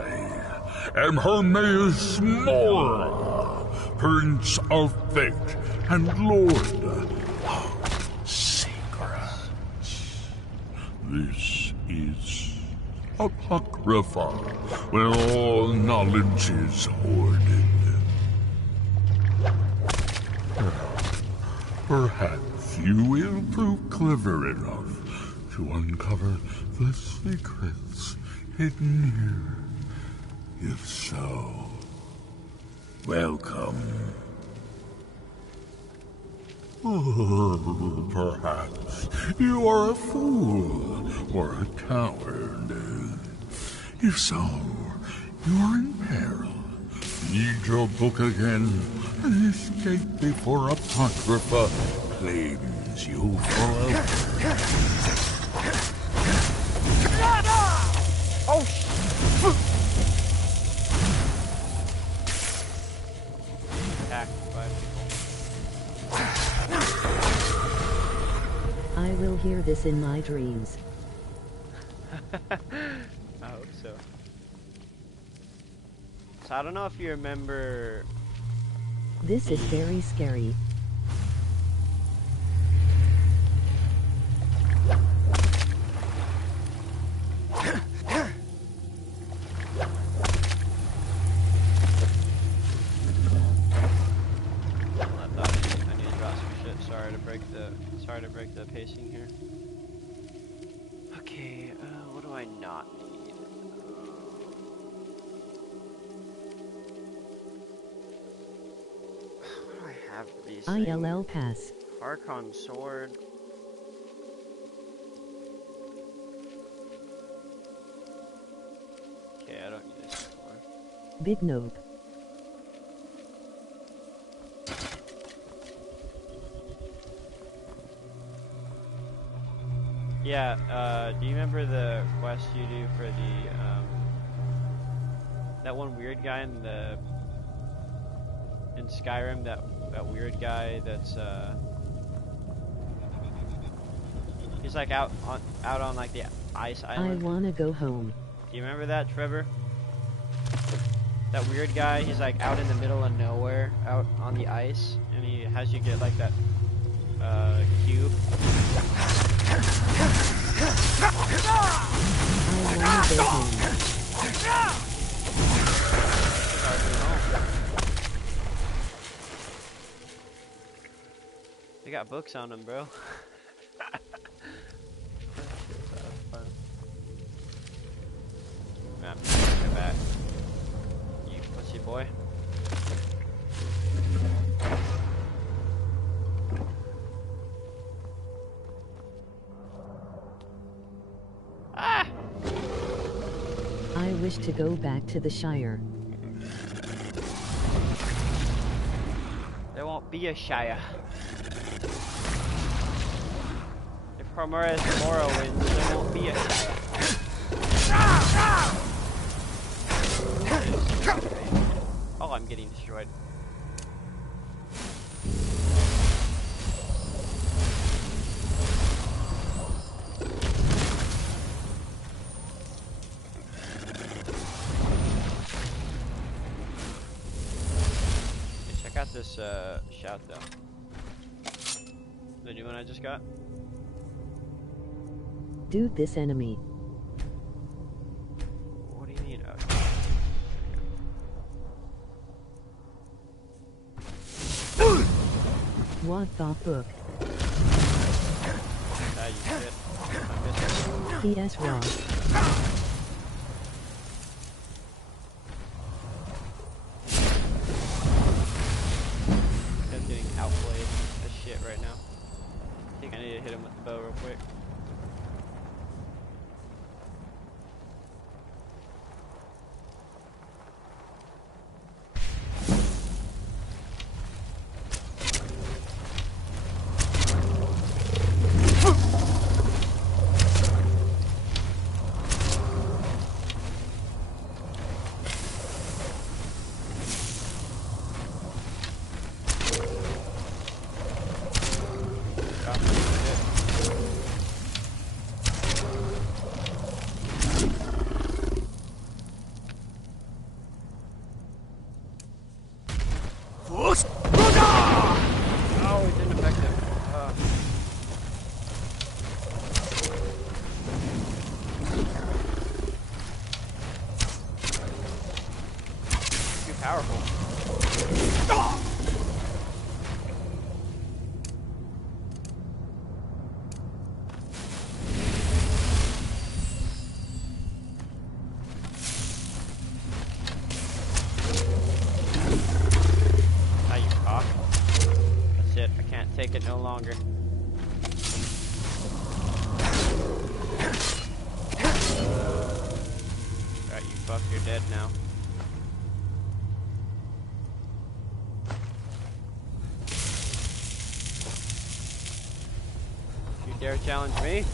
am Hermaeus Mora, Prince of Fate and Lord of Secrets. This is Apocrypha, where all knowledge is hoarded. Perhaps you will prove clever enough to uncover the secrets hidden here. If so, welcome. Oh, perhaps you are a fool or a coward. If so, you are in peril. Read your book again and escape before Apocrypha claims you forever. Oh, attacked by people. I will hear this in my dreams. I hope so. So I don't know if you remember. This is very scary. I need to drop some shit. Sorry to break the pacing here. Okay, what do I not need? What do I have for these things? ILL pass. Harkon sword. Okay, I don't need this anymore. Big nope. Yeah, do you remember the quest you do for the, that one weird guy in Skyrim, that weird guy that's, he's like out on like the ice island. I wanna go home. Do you remember that, Trevor? That weird guy, he's like out in the middle of nowhere, out on the ice, and he has you get like that, cube. I wanna go home. They got books on them, bro. Nah, get back. You pussy boy. wish to go back to the Shire. There won't be a Shire. If Hormura's Morrowind, there won't be a Shire. Oh, I'm getting destroyed. Check out this shout though. The new one I just got. Dude, this enemy. What do you mean? Oh, What the fuck? ah, you shit. I missed it. PS Raw. He's getting outplayed as shit right now. I think I need to hit him with the bow real quick. Oh, it didn't affect him. Too powerful. Now you cock. That's it. I can't take it no longer. Alright, you fuck, you're dead now. You dare challenge me?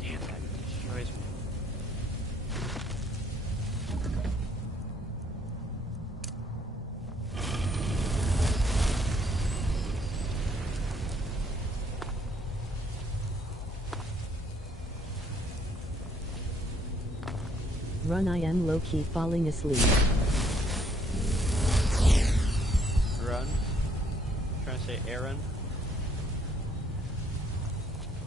Damn, that destroys me. Run, I am low-key falling asleep. Run. Trying to say Aaron.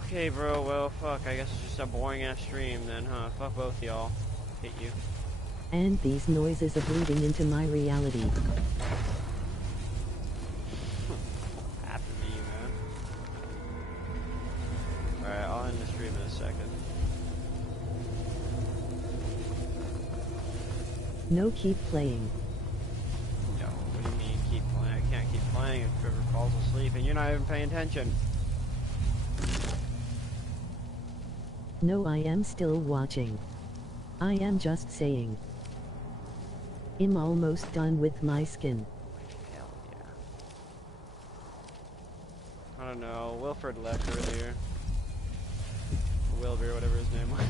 Okay, bro, well, fuck, I guess it's just a boring ass stream then, huh? Fuck both y'all. Hate you. And these noises are bleeding into my reality. Happy to you, man. Alright, I'll end the stream in a second. No, keep playing. No, what do you mean keep playing? I can't keep playing if Trevor falls asleep and you're not even paying attention. No, I am still watching. I am just saying. I'm almost done with my skin. Hell yeah. I don't know, Wilfred left earlier. Wilbur, whatever his name was.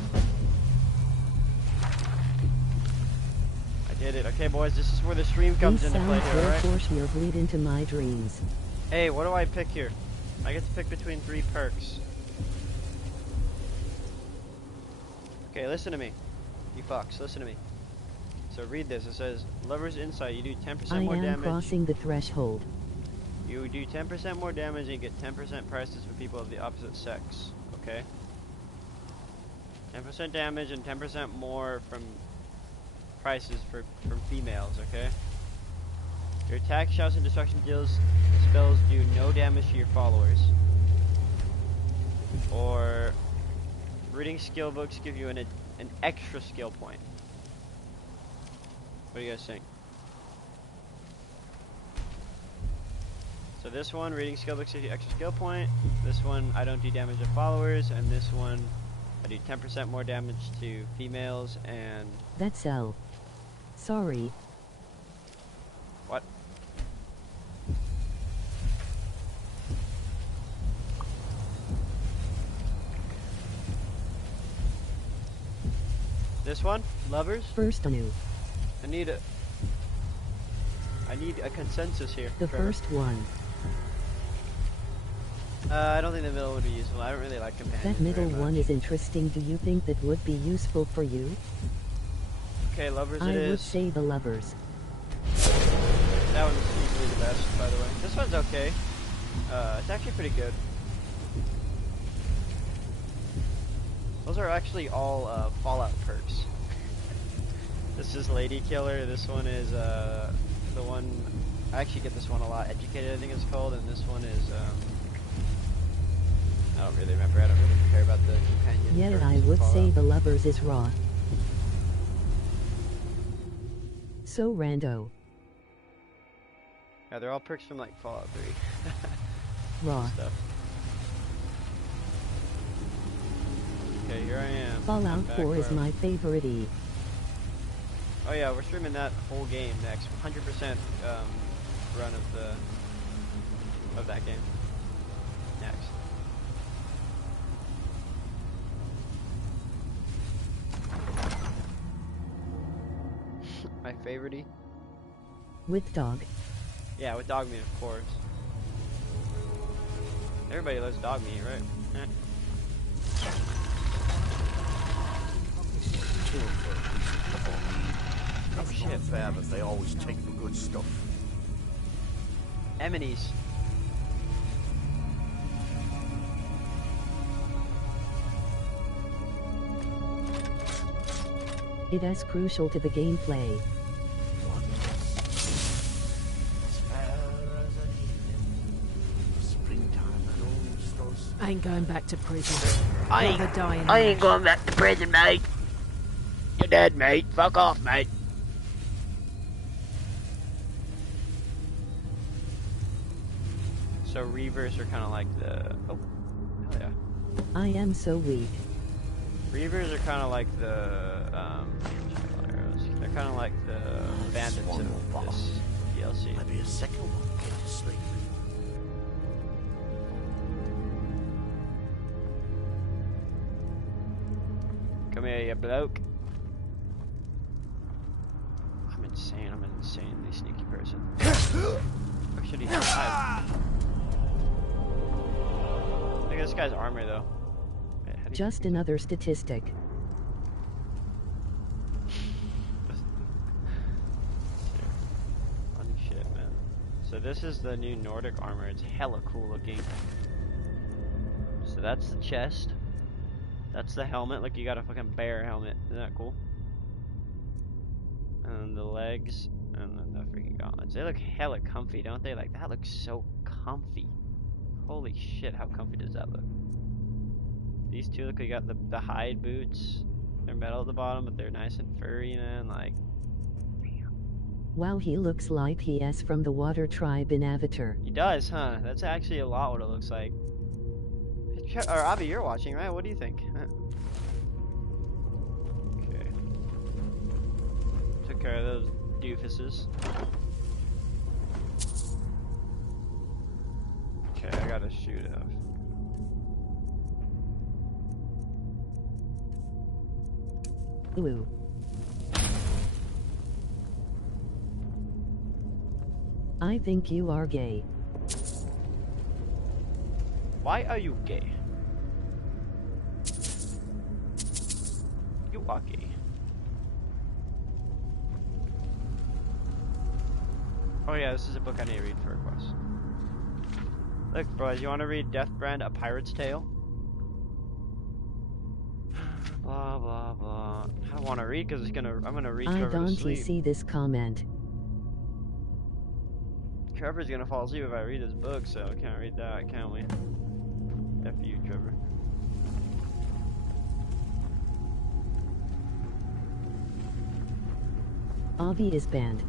I did it. Okay, boys, this is where the stream comes These into play sounds here, will alright? force your bleed into my dreams. Hey, what do I pick here? I get to pick between 3 perks. Okay, listen to me. You fucks, listen to me. So read this. It says, Lover's Insight, you do 10% I more am damage. crossing the threshold. You do 10% more damage and you get 10% prices for people of the opposite sex. Okay? 10% damage and 10% more from prices from females, okay? Your attack, shouts, and destruction spells do no damage to your followers. Or reading skill books give you an extra skill point. What do you guys think? So this one, reading skill looks 60 extra skill point. This one, I don't do damage to followers, and this one, I do 10% more damage to females, and... That's L. Sorry. What? This one, lovers. First new. I need a consensus here. The Trevor. first one. I don't think the middle would be useful. I don't really like companions. That middle very one much. is interesting. Do you think that would be useful for you? Okay, lovers I it is. would say the lovers. That one's easily the best, by the way. This one's okay. It's actually pretty good. Those are actually all Fallout perks. This is Lady Killer. This one is the one. I actually get this one a lot. Educated, I think it's called, and this one is. I don't really remember. I don't really care about the companion. Yeah, perks I in would say Fallout. the lovers is raw. So rando. Yeah, they're all perks from like Fallout 3. Raw. Stuff. Okay, here I am. Fallout I'm back 4 is where- my favorite. Oh yeah, we're streaming that whole game next. 100% run of that game next. My favorite. With dog. Yeah, with dog meat, of course. Everybody loves dog meat, right? Eh. Oh shit, fair, but they always take the good stuff. Enemies. It is crucial to the gameplay. I ain't going back to prison. I Rather die in I a ain't match. going back to prison, mate. You're dead, mate. Fuck off, mate. So Reavers are kind of like the... Oh, hell yeah. I am so weak. Reavers are kind of like the... They're kind of like the bandits one of more this DLC. Maybe a second one will get to sleep. Come here, you bloke. I'm insane. I'm an insanely sneaky person. Or should he hide? Look at this guy's armor, though. Wait, how do you- Just another statistic. Funny shit, man. So this is the new Nordic armor. It's hella cool looking. So that's the chest. That's the helmet. Look, you got a fucking bear helmet. Isn't that cool? And the legs, and then the freaking gauntlets. They look hella comfy, don't they? Like, that looks so comfy. Holy shit, how comfy does that look? These two look, you got the hide boots. They're metal at the bottom, but they're nice and furry, man. Like, Wow, he looks like he is from the water tribe in Avatar. he does, huh? That's actually a lot what it looks like. Or Avi, you're watching, right? What do you think? Okay. Took care of those doofuses. Okay, I gotta shoot him. Ooh. I think you are gay. Why are you gay? You are gay. Oh yeah, this is a book I need to read for a quest. Look, boys, you want to read Deathbrand: A Pirate's Tale? Blah blah blah. I don't want to read because I'm gonna read I Trevor to don't sleep. see this comment. Trevor's gonna fall asleep if I read this book, so we can't read that, can we? F you, Trevor. Avi is banned.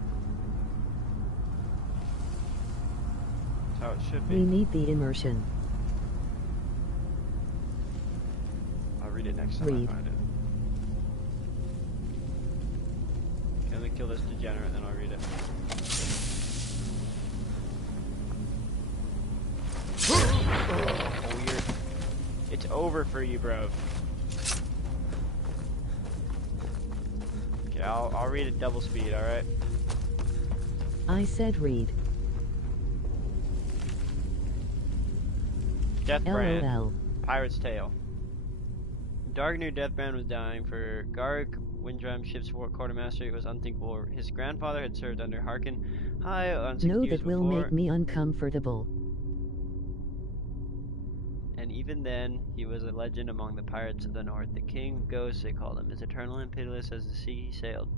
That's how it should be. We need the immersion. I'll read it next time I find it. Okay, let me kill this degenerate, then I'll read it. Oh, it's over for you, bro. Okay, I'll read at double speed, alright? I said read. Deathbrand. LOL. Pirate's Tale. Dark-New Deathbrand was dying. For Garrick, Windrum, ship's quartermaster, it was unthinkable. His grandfather had served under Harkin High on 60 No, years that will before, make me uncomfortable. and even then, he was a legend among the pirates of the north. The King of Ghosts, they called him, as eternal and pitiless as the sea he sailed.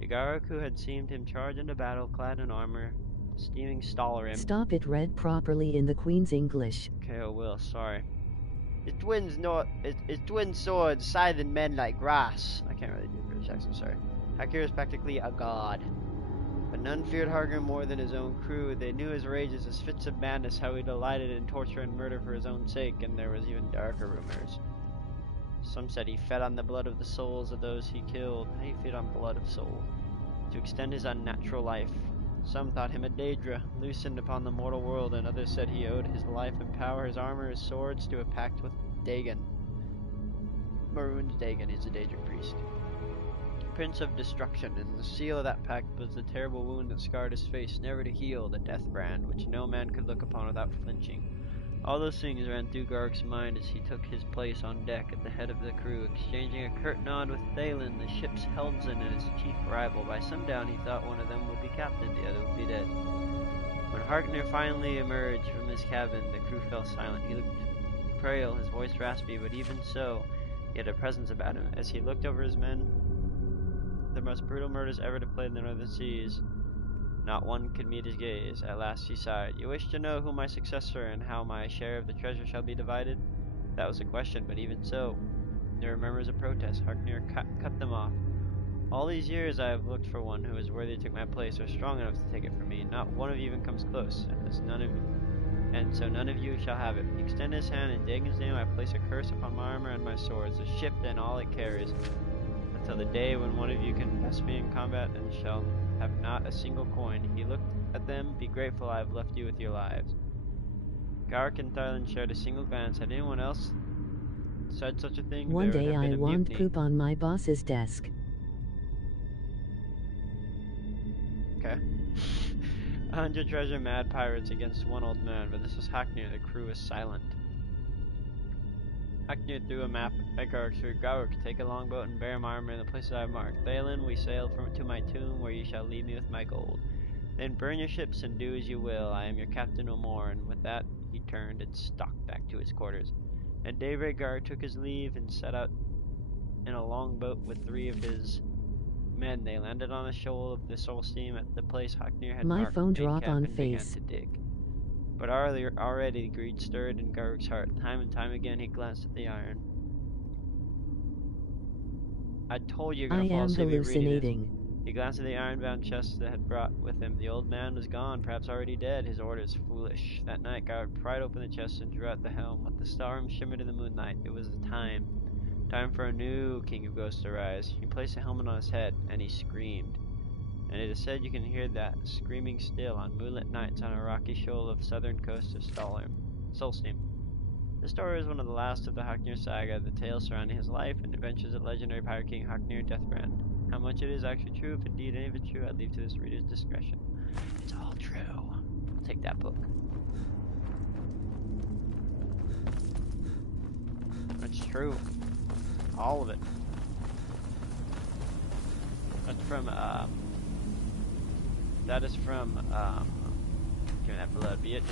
Dagaraku had seen him charge into battle, clad in armor, steaming Stalarim. Stop it, read properly in the Queen's English. Okay, I will, sorry. His twin swords scything men like grass. I can't really do a British accent, sorry. Hakir is practically a god. But none feared Harger more than his own crew. They knew his rages, his fits of madness, how he delighted in torture and murder for his own sake, and there was even darker rumors. Some said he fed on the blood of the souls of those he killed. How do you feed on blood of souls? To extend his unnatural life. Some thought him a Daedra, loosened upon the mortal world, and others said he owed his life and power, his armor, his swords, to a pact with Dagon. Marooned Dagon is a Daedra priest. Prince of Destruction, and the seal of that pact was the terrible wound that scarred his face, never to heal, the death brand, which no man could look upon without flinching. All those things ran through Garrick's mind as he took his place on deck at the head of the crew, exchanging a curt nod with Thalen, the ship's helmsman and his chief rival. By sundown he thought one of them would be captain, the other would be dead. When Harkner finally emerged from his cabin, the crew fell silent. He looked frail, his voice raspy, but even so, he had a presence about him. As he looked over his men, the most brutal murders ever to play in the northern seas, not one could meet his gaze. At last he sighed. You wish to know who my successor and how my share of the treasure shall be divided? That was a question, but even so, there were murmurs of protest. Harkner cut them off. All these years I have looked for one who is worthy to take my place or strong enough to take it from me. Not one of you even comes close, and so none of you shall have it. He extended his hand, in Dagon's name I place a curse upon my armor and my swords, the ship and all it carries, until the day when one of you can best me in combat and shall have not a single coin. He looked at them. Be grateful I have left you with your lives. Garrick and Thailand shared a single glance. Had anyone else said such a thing? One day I want poop on my boss's desk. Okay. 100 treasure mad pirates against one old man, but this was Haknir. The crew was silent. Haknir threw a map at Garrick through. Garrick, take a longboat and bear my armor in the places I have marked. Thalen, we sail to my tomb, where you shall leave me with my gold. Then burn your ships and do as you will. I am your captain no more. And with that, he turned and stalked back to his quarters. At daybreak, Garrick took his leave and set out in a longboat with 3 of his men. They landed on a shoal of the Soul Steam at the place Haknir had marked. My phone dropped on and face. began to dig. But already greed stirred in Garrick's heart. Time and time again he glanced at the iron. I told you you're gonna fall asleep hallucinating. He glanced at the iron-bound chest that had brought with him. The old man was gone, perhaps already dead. His orders foolish. That night Garrick pried open the chest and drew out the helm. With the stars shimmered in the moonlight, it was the time for a new King of Ghosts to rise. He placed a helmet on his head, and he screamed. And it is said you can hear that screaming still on moonlit nights on a rocky shoal of southern coast of Solstein. This story is one of the last of the Haknir saga, the tales surrounding his life and adventures of legendary pirate king Haknir Deathbrand. How much it is actually true, if indeed any of it true, I leave to this reader's discretion. It's all true. I'll take that book. It's true. All of it. That's from, that is from, give me that blood, bitch.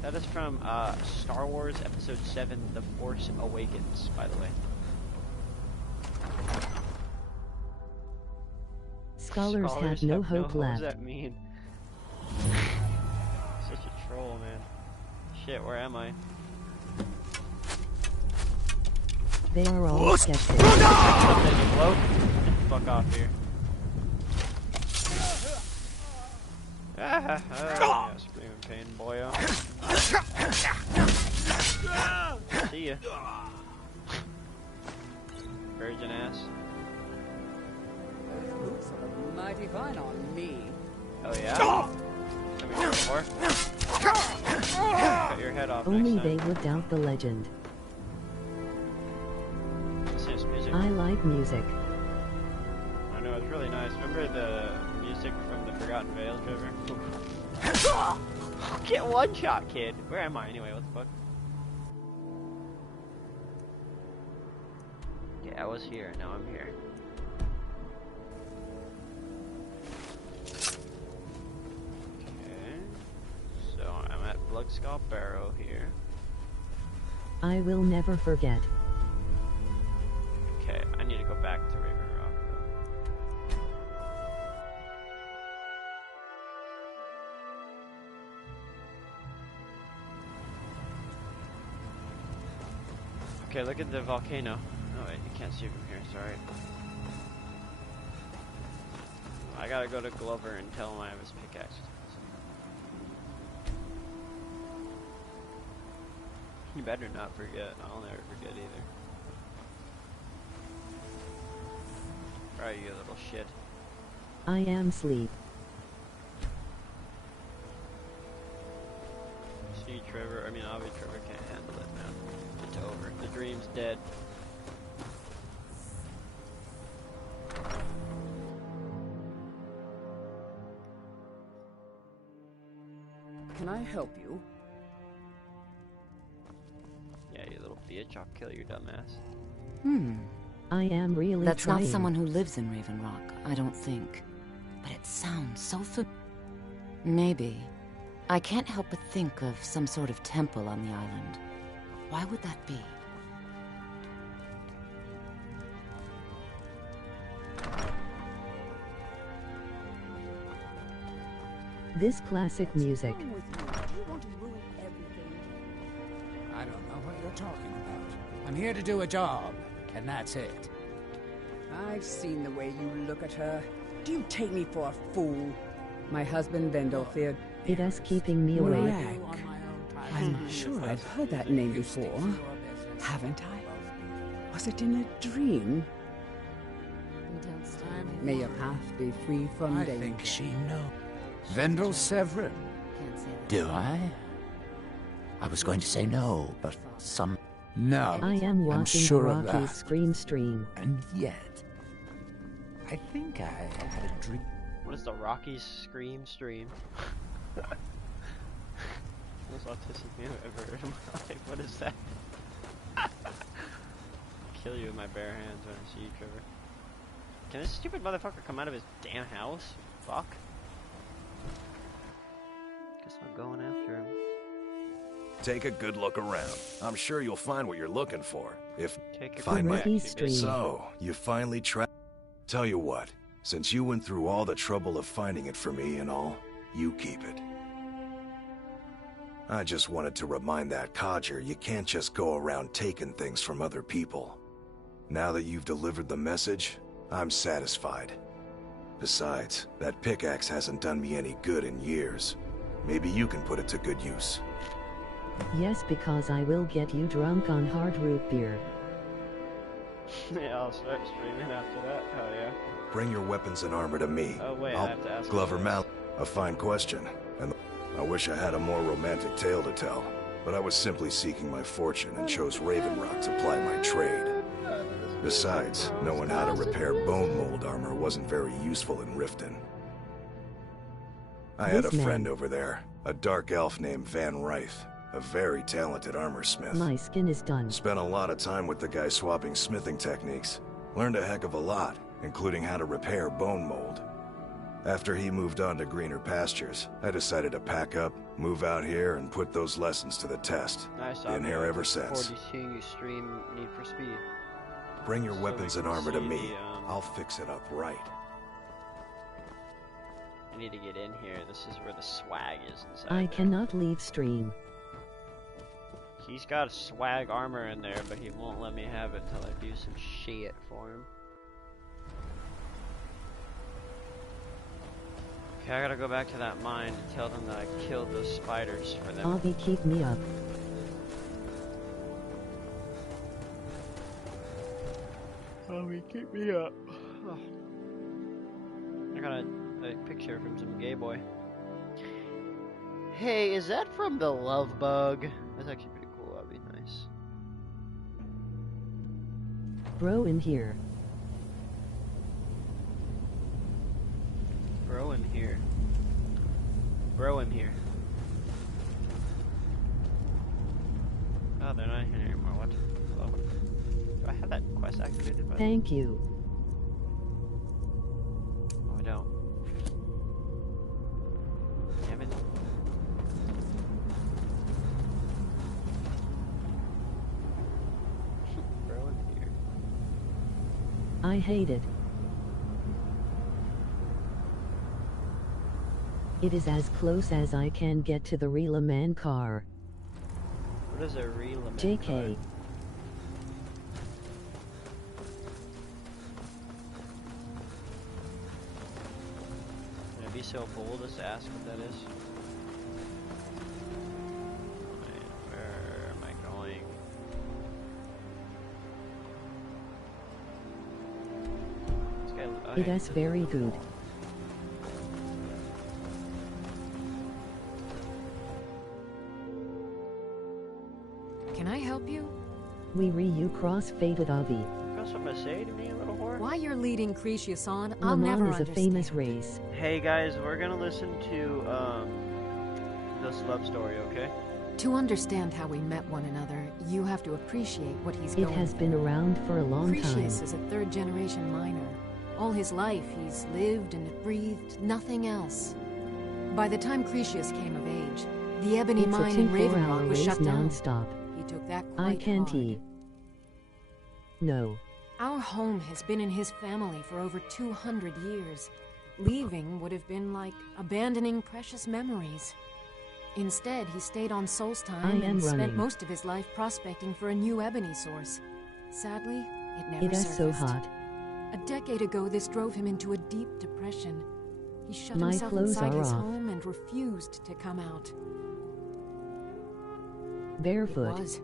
That is from, Star Wars Episode 7, The Force Awakens, by the way. Scholars have no hope left. What does that mean? Such a troll, man. Shit, where am I? They are all skeptics. Get the fuck off here. Yeah, screaming pain, boyo. See ya. Virgin ass. Looks mighty fine on me. Oh yeah? Come here, whore. Cut your head off Only next they time. would doubt the legend. Serious music. I like music. I know, it's really nice. Remember the music from the Forgotten Vale, Trevor? Get one shot, kid. Where am I anyway? What the fuck? Yeah, I was here. Now I'm here. Okay. So I'm at Bloodskull Barrow here. I will never forget. Okay, I need to go back to Raven Rock though. Okay, look at the volcano. Oh wait, you can't see from here, sorry. I gotta go to Glover and tell him I have his pickaxe. You better not forget. I'll never forget either. Right, you little shit. I am sleep. See, Trevor, obviously Trevor can't handle it, man. It's over. The dream's dead. Can I help you? Yeah, you little bitch. I'll kill your dumbass. I am really That's trying. not someone who lives in Raven Rock, I don't think. But it sounds so Maybe. I can't help but think of some sort of temple on the island. Why would that be? This classic music. What's wrong with you? Do you want to ruin everything? I don't know what you're talking about. I'm here to do a job, and that's it. I've seen the way you look at her. Do you take me for a fool? My husband Vendel feared. It is keeping me awake. Rag. I'm sure I've heard that name before. Haven't I? Was it in a dream? May your path be free from I danger. think she knows. Vendel Severin. Do I? I was going to say no, but some... No, I am watching I'm sure of Rocky's that. Scream stream. And yet... I think I had a dream... What is the Rockies Scream stream? Most autistic name I've ever heard in my life. What is that? Kill you with my bare hands when I see you, Trevor. Can this stupid motherfucker come out of his damn house? Fuck. Guess I'm going after him. Take a good look around. I'm sure you'll find what you're looking for. If Take a find good my look. Rocky's stream. So, you finally tried. Tell you what, since you went through all the trouble of finding it for me and all, you keep it. I just wanted to remind that codger you can't just go around taking things from other people. Now that you've delivered the message, I'm satisfied. Besides, that pickaxe hasn't done me any good in years. Maybe you can put it to good use. Yes, because I will get you drunk on hard root beer. Yeah, I'll start streaming after that. Hell yeah. Bring your weapons and armor to me. Oh wait, I have to ask Glover you Mal. A fine question. And I wish I had a more romantic tale to tell. But I was simply seeking my fortune and chose Raven Rock to ply my trade. Besides, knowing how to repair bone mold armor wasn't very useful in Riften. I had a This friend man. over there, a dark elf named Van Ryth, a very talented armorsmith. My skin is done. Spent a lot of time with the guy swapping smithing techniques. Learned a heck of a lot, including how to repair bone mold. After he moved on to greener pastures, I decided to pack up, move out here, and put those lessons to the test. Nice. Been here ever since. Forward to seeing you stream Need for Speed. Bring your So weapons we and can armor to see me. the, I'll fix it up right. I need to get in here. This is where the swag is inside. I there. cannot leave stream. He's got swag armor in there, but he won't let me have it till I do some shit for him. Okay, I gotta go back to that mine and tell them that I killed those spiders for them. Avi, keep me up. Avi, keep me up. Oh. I got a picture from some gay boy. Hey, is that from the Love Bug? That's actually pretty cool. That'd be nice. Bro in here. Bro in here. Bro in here. Oh, they're not here anymore. What? Hello? Do I have that quest activated? Thank you. Oh, I don't. Damn it. Bro in here. I hate it. It is as close as I can get to the Reelaman car. What is a Reelaman JK. car? Can I be so bold as to ask what that is? Where am I going? This guy, It is very good. Can I help you? We you cross-faded Avi. Got something to say to me, little whore? Why you're leading Cretius on, I'll Lamon never is a understand. famous race. Hey guys, we're gonna listen to this love story, okay? To understand how we met one another, you have to appreciate what he's It going has through. been around for a long time. Cretius is a third-generation miner. All his life, he's lived and breathed nothing else. By the time Cretius came of age, the ebony It's mine a in 24-hour Ravenrock was race shut down. non-stop. He took that I quite can't hard. eat. No. Our home has been in his family for over 200 years. Leaving would have been like abandoning precious memories. Instead, he stayed on Solstheim and spent running. most of his life prospecting for a new ebony source. Sadly, it never It is surfaced. so hot. A decade ago, this drove him into a deep depression. He shut My himself clothes inside are his off. home and refused to come out. Barefoot. It was.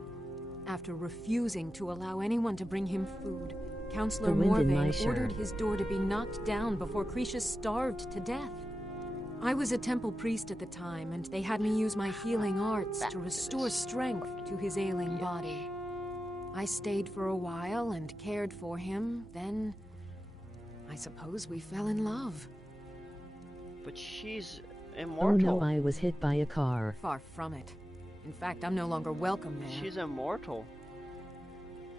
After refusing to allow anyone to bring him food, Counselor The wind in my Morvain shirt. ordered his door to be knocked down before Cretius starved to death. I was a temple priest at the time, and they had me use my healing arts to restore strength to his ailing body. I stayed for a while and cared for him, then I suppose we fell in love. But she's Oh immortal. no, I was hit by a car. Far from it. In fact, I'm no longer welcome there. She's immortal.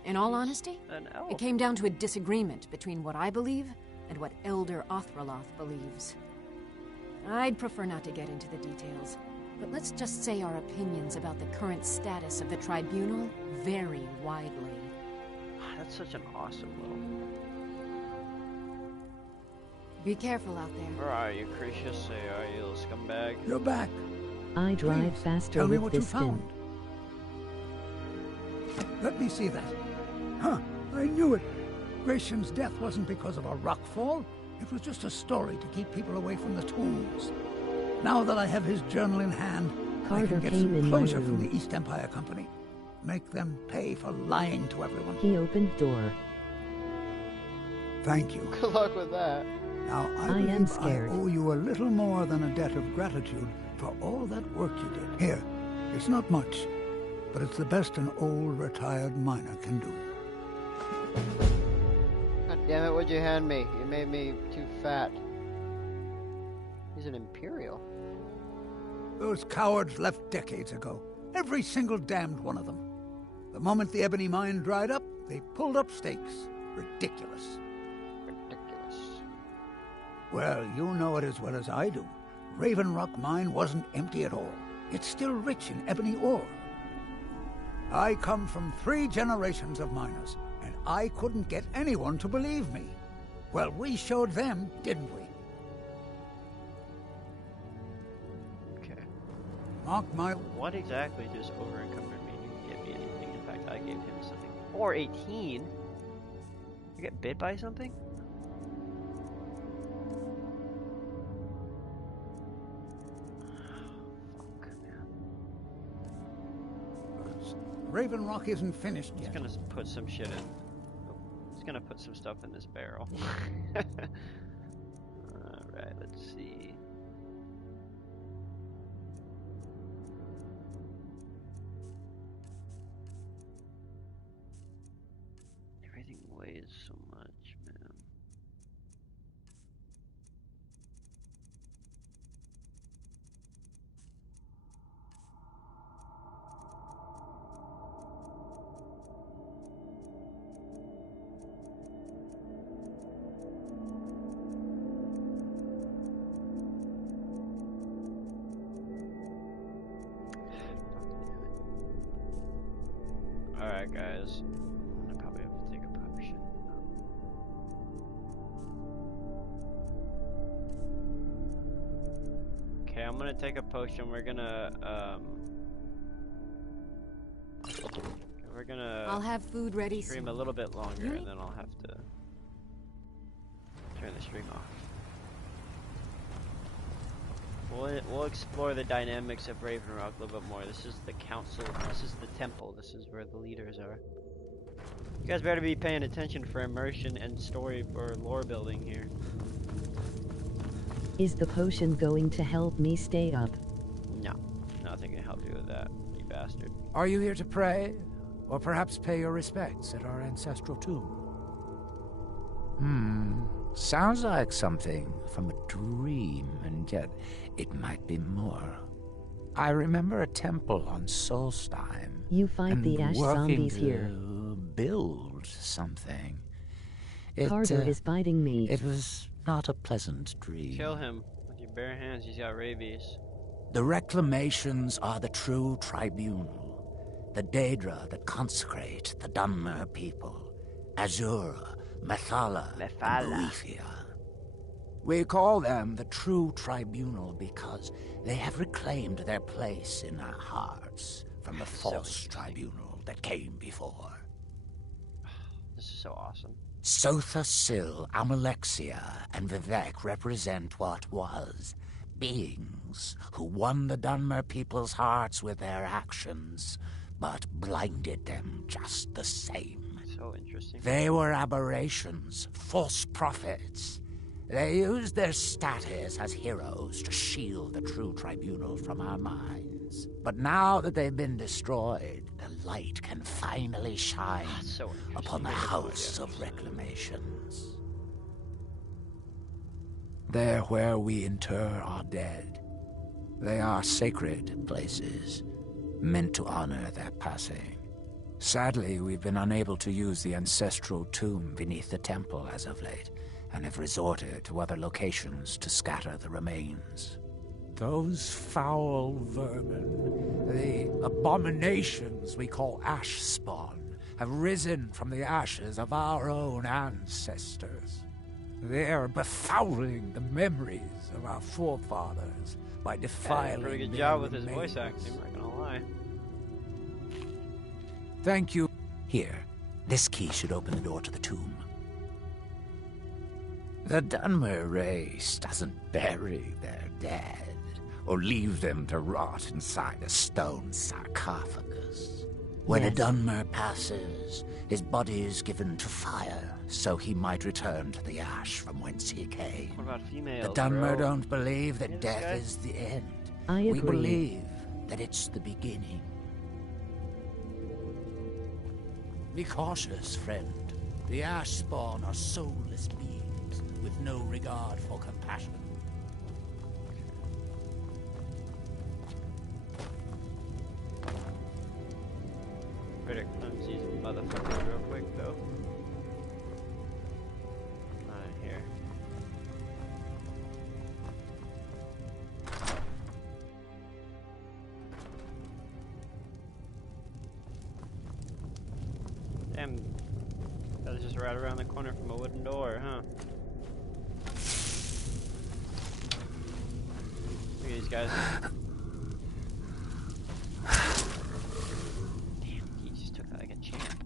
In all honesty, An elf. it came down to a disagreement between what I believe and what Elder Othraloth believes. I'd prefer not to get into the details, but let's just say our opinions about the current status of the tribunal vary widely. That's such an awesome little... Be careful out there. Where are you, Cretius? Say, are you, little scumbag? You're back. I drive Please, faster tell me with what you this spin. found. Let me see that. Huh, I knew it. Gratian's death wasn't because of a rockfall. It was just a story to keep people away from the tombs. Now that I have his journal in hand, I Carter can get came some in my closure from room. the East Empire Company. Make them pay for lying to everyone. He opened door. Thank you. Good luck with that. Now, I I am believe scared. I owe you a little more than a debt of gratitude for all that work you did. Here, it's not much, but it's the best an old retired miner can do. God damn it, what'd you hand me? You made me too fat. He's an Imperial. Those cowards left decades ago. Every single damned one of them. The moment the ebony mine dried up, they pulled up stakes. Ridiculous. Ridiculous. Well, you know it as well as I do. Ravenrock Mine wasn't empty at all. It's still rich in ebony ore. I come from 3 generations of miners, and I couldn't get anyone to believe me. Well, we showed them, didn't we? Okay. Mark my... What exactly does over-encumbered mean? You didn't give me anything. In fact, I gave him something. Or 18? You get bit by something? Raven Rock isn't finished yet. Just gonna put some shit in. Just gonna put some stuff in this barrel. Alright, let's see. Everything weighs so much, man. Alright, guys. I'm gonna probably have to take a potion. Okay, I'm gonna take a potion. We're gonna, I'll have food ready stream soon. a little bit longer, and then I'll have to turn the stream off. We'll explore the dynamics of Raven Rock a little bit more. This is the council. This is the temple. This is where the leaders are. You guys better be paying attention for immersion and story for lore building here. Is the potion going to help me stay up? No, nothing can help you with that, you bastard. Are you here to pray? Or perhaps pay your respects at our ancestral tomb? Sounds like something from a dream, and yet it might be more. I remember a temple on Solstheim. You fight the ash zombies here. Build something. Carter is biting me. It was not a pleasant dream. Kill him with your bare hands. He's got rabies. The reclamations are the true tribunal, the Daedra that consecrate the Dunmer people, Azura, Methala, and Boethia. We call them the true tribunal because they have reclaimed their place in our hearts from the false tribunal that came before. This is so awesome. Sotha Sil, Amalexia, and Vivek represent what was. Beings who won the Dunmer people's hearts with their actions, but blinded them just the same. So interesting. They were aberrations, false prophets. They used their status as heroes to shield the true tribunal from our minds. But now that they've been destroyed, the light can finally shine upon the House of Reclamations. They're where we inter our dead. They are sacred places, meant to honor their passing. Sadly, we've been unable to use the ancestral tomb beneath the temple as of late, and have resorted to other locations to scatter the remains. Those foul vermin, the abominations we call ash spawn, have risen from the ashes of our own ancestors. They're befouling the memories of our forefathers by defiling pretty good their job with his remains. voice acting, I'm not gonna lie. Thank you. Here, this key should open the door to the tomb. The Dunmer race doesn't bury their dead, or leave them to rot inside a stone sarcophagus. When a Dunmer passes, his body is given to fire, so he might return to the ash from whence he came. What about females, The Dunmer bro? don't believe that This death guy? is the end. I We agree. believe that it's the beginning. Be cautious, friend. The ash spawn are soulless beings with no regard for compassion. Better cleanse these motherfuckers real quick, though. Not in here. Damn, that was just right around the corner from a wooden door, huh? Look at these guys. Damn, he just took that like a champ.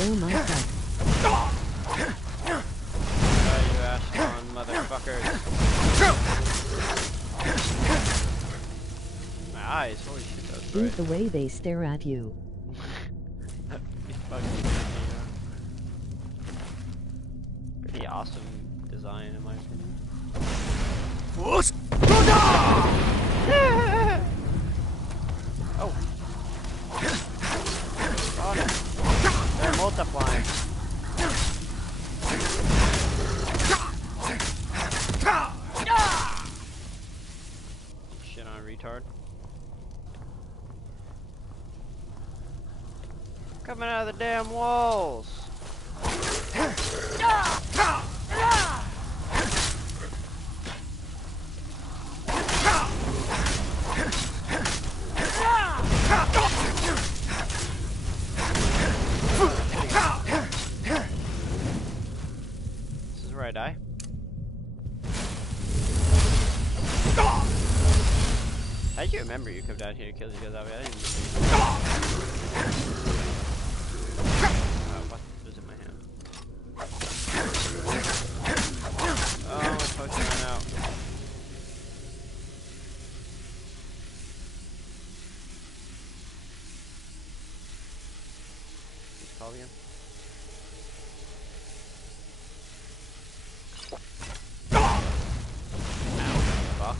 Oh my god. You Ashton motherfuckers. My eyes, holy shit, that was Dude, bright. the way they stare at you. That'd be fucking pretty awesome design in my opinion. Oh! Oh no. They're multiplying. Shit on a retard. Coming out of the damn walls. This is where I die. How did you remember you come down here and kill these guys? I didn't remember. Oh, what is in my hand? Oh, my potion ran out. What's it called again? Fuck.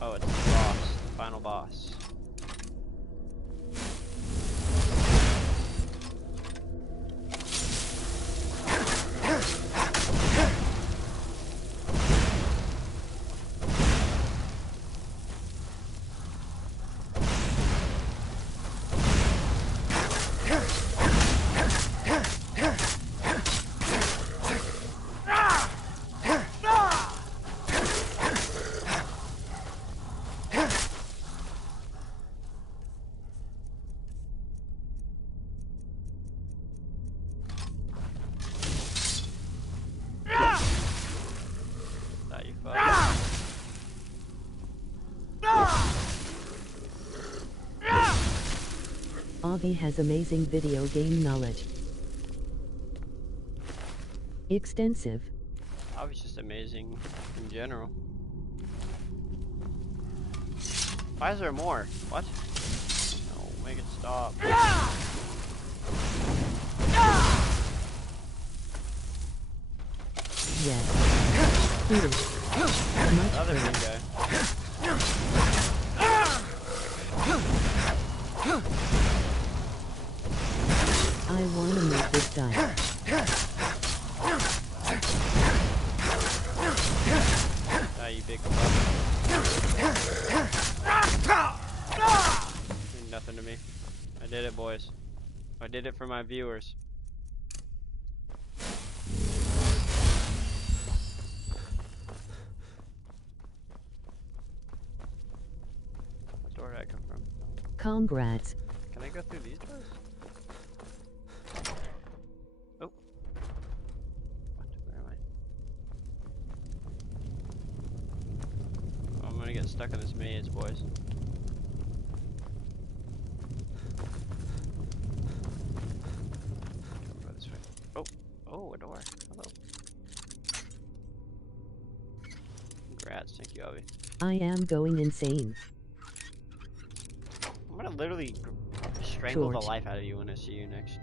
Oh, it's the boss, the final boss. Avi has amazing video game knowledge. Extensive. Avi's just amazing in general. Why is there more? What? No, make it stop. Yes. Please. Much Other better. big guy. I wanna make this die. Ah, you big fuck. Mean nothing to me. I did it, boys. I did it for my viewers. What door did I come from? Congrats. Can I go through these doors? Oh. What? Where am I? Oh, I'm gonna get stuck in this maze, boys. Go this way. Oh. Oh, a door. Hello. Congrats. Thank you, Avi. I am going insane. I'm gonna literally strangle George. the life out of you when I see you next.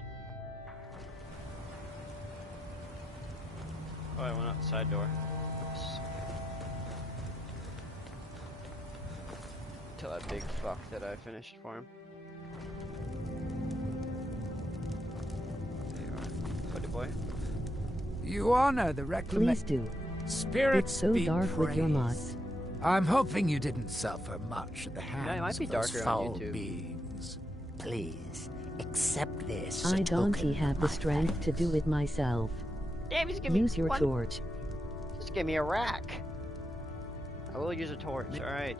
Oh, I went out the side door. Oops. Tell that big fuck that I finished for him. There you are, buddy boy. You honor the Please do. Spirits It's so be dark with your praised. mods. I'm hoping you didn't suffer much at the hands Yeah, it might be of those darker on foul YouTube. beings. Please, accept this. I a don't token have of the my strength to do it myself. Damn, just give me Use your one. torch. Just give me a rack. I will use a torch. All right.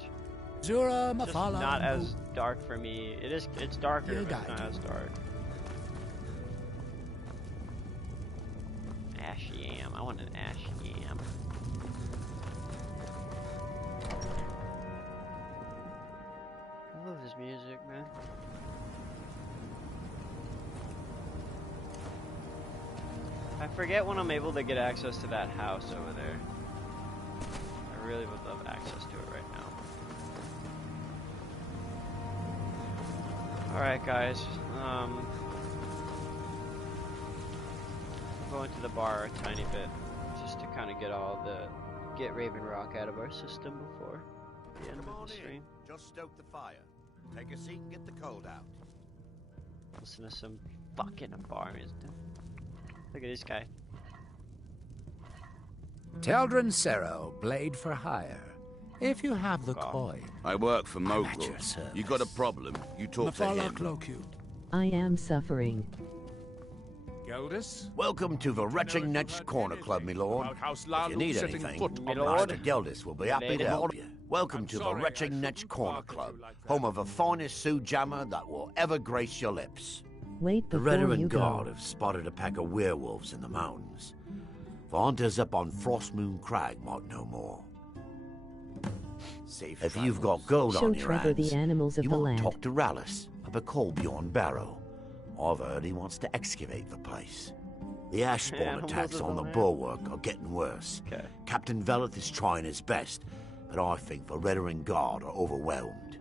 Zura Just Mafala. not as dark for me. It's darker, You but it's got not it. as dark. Ash yam. I want an ash yam. I love this music, man. forget when I'm able to get access to that house over there. I really would love access to it right now. Alright guys, I'm going to the bar a tiny bit, just to kind of get Raven Rock out of our system before the end of the stream. Just stoke the fire. Take a seat and get the cold out. Listen to some fucking bar music. Look at this guy. Teldrin Serro, blade for hire. If you have the coin. I work for Mogul. You got a problem, you talk to him. I am suffering. Geldis? Welcome to the Retching Netch Corner Club, my lord. If you need anything, Master Geldis will be happy to help you. Welcome to the Retching Netch Corner Club, home of the finest Sioux jammer that will ever grace your lips. Wait The before Redarin you Guard go. have spotted a pack of werewolves in the mountains. The hunters up on Frostmoon Crag might know more. If you've got gold Show on your Trevor hands, the animals of you the might land. talk to Rallis of a coal beyond Barrow. I've heard he wants to excavate the place. The Ashbourne Animals attacks of on the the land. bulwark are getting worse. Okay. Captain Veleth is trying his best, but I think the Redarin Guard are overwhelmed.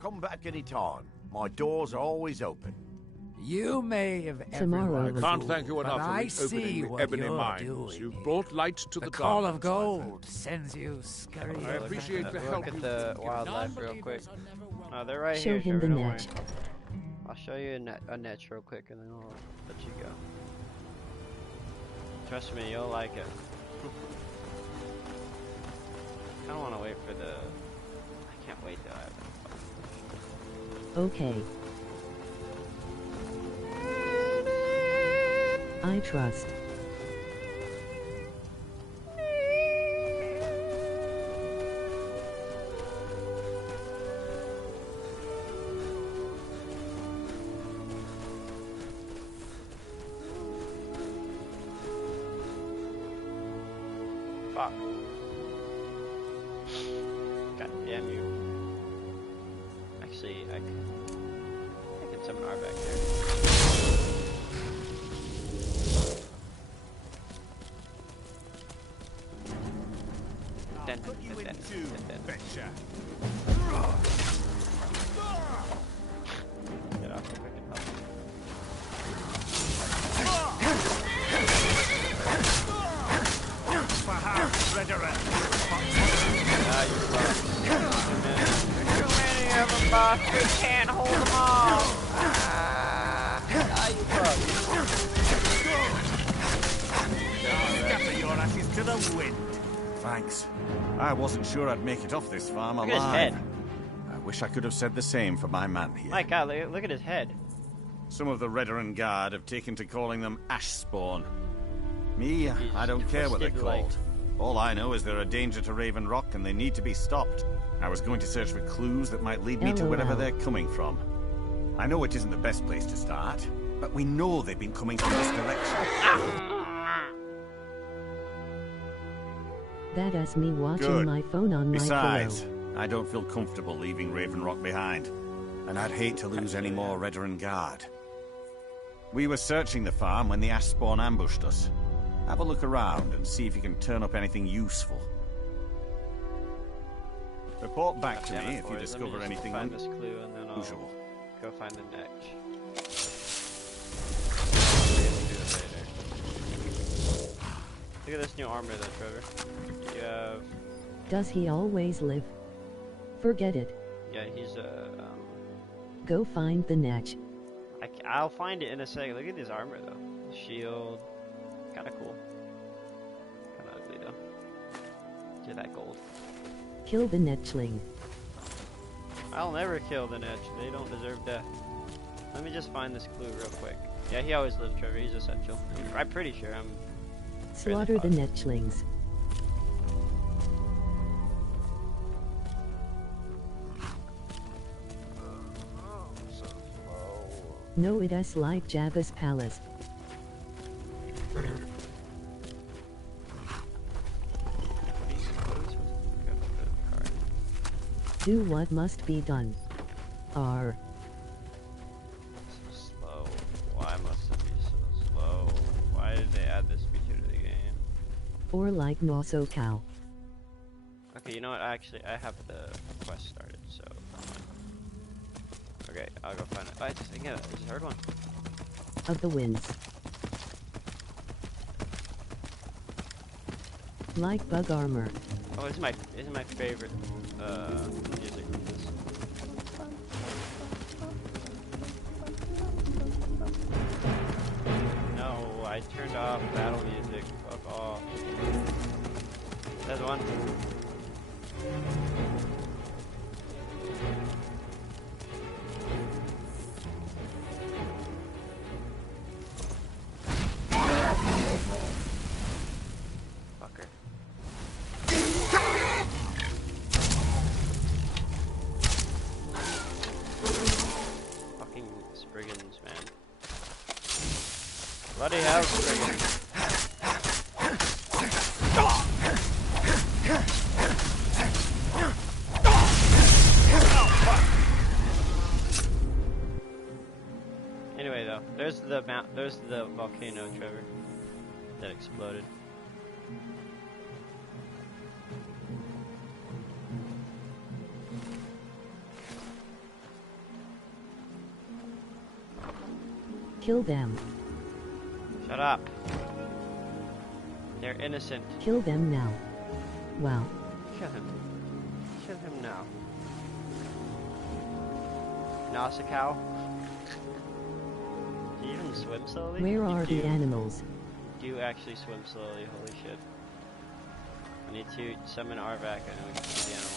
Come back any time. My doors are always open. You may have Tomorrow. everyone Can't fooled, thank you but enough I for see reopening the what ebony you're mines. doing You've here. brought light to The the call of darkness, my gold sends you scurrying. I appreciate the Look help at you the give. wildlife real quick. Oh, they're right Show here. him the Trevor, don't worry. net. I'll show you a niche real quick and then I'll let you go. Trust me, you'll like it. I don't want to wait for the... I can't wait till I have it. Okay. I trust. Fuck. God damn you. Actually, I can summon R back there. Get off the freaking hook. Ah, you fuck. Too many of them, boss. We can't hold them all. Ah, you Scatter your ashes to the wind. Thanks. I wasn't sure I'd make it off this farm Look alive. at his head. I wish I could have said the same for my man here. My God, look at his head. Some of the Redarin Guard have taken to calling them Ashspawn. Me, I don't care what they're twisted like- called. All I know is they're a danger to Raven Rock and they need to be stopped. I was going to search for clues that might lead me to wherever LOL. they're coming from. I know it isn't the best place to start, but we know they've been coming from this direction. That is me watching Good. my phone on Besides, my pillow. I don't feel comfortable leaving Raven Rock behind, and I'd hate to lose any more Redarin Guard. We were searching the farm when the Ashspawn ambushed us. Have a look around and see if you can turn up anything useful. Report back to Damn me it, if you boys. Let me discover just anything find this clue and then I'll unusual. go find the niche. Look at this new armor though, Trevor. You have... Does he always live? Forget it. Yeah, he's Go find the net. I'll find it in a second. Look at this armor though. Shield. Kinda cool. Kinda ugly though. Do that gold. Kill the netchling. I'll never kill the niche. They don't deserve death. Let me just find this clue real quick. Yeah, he always lives, Trevor. He's essential. I'm pretty sure. I'm Slaughter the netchlings. No, it is like Java's palace. Do what must be done. R. Or like Nosso Cow. Okay, you know what? Actually, I have the quest started, so. Okay, I'll go find it. Oh, I just think it's the third one. Of the winds. Like bug armor. Oh, this is my favorite music from this. No, I turned off battle music. Fuck off. There's one. Bloody hell, Spriggans. Anyway, though, there's the volcano, Trevor, that exploded. Kill them. Shut up. They're innocent. Kill them now. Wow. Kill him. Kill him now. Nausicaa. Do you even swim slowly? Where are the animals? Do you actually swim slowly? Holy shit. I need to summon Arvak and then we can see the animal.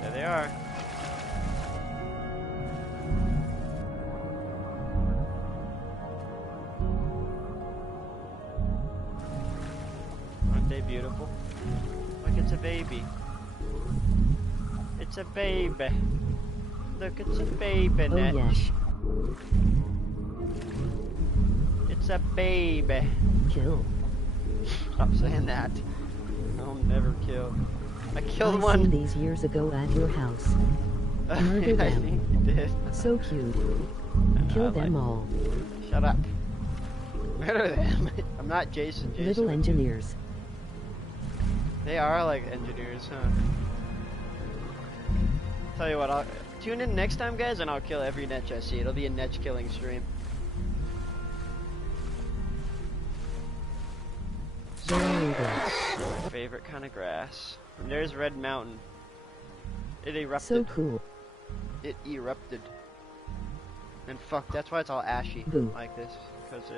There they are. Beautiful. Look, it's a baby. It's a baby. Look, it's a baby, Netch. Yes. It's a baby. Kill. Stop saying that. I'll never kill. I killed I one. seen these years ago at your house. Murder them. I think you did. So cute. Kill them all. Shut up. Murder them. I'm not Jason. Little engineers. They are like engineers, huh? Tell you what, I'll tune in next time, guys, and I'll kill every Netch I see. It'll be a Netch killing stream. My favorite kind of grass. And there's Red Mountain. It erupted. So cool. It erupted. And fuck, that's why it's all ashy like this, because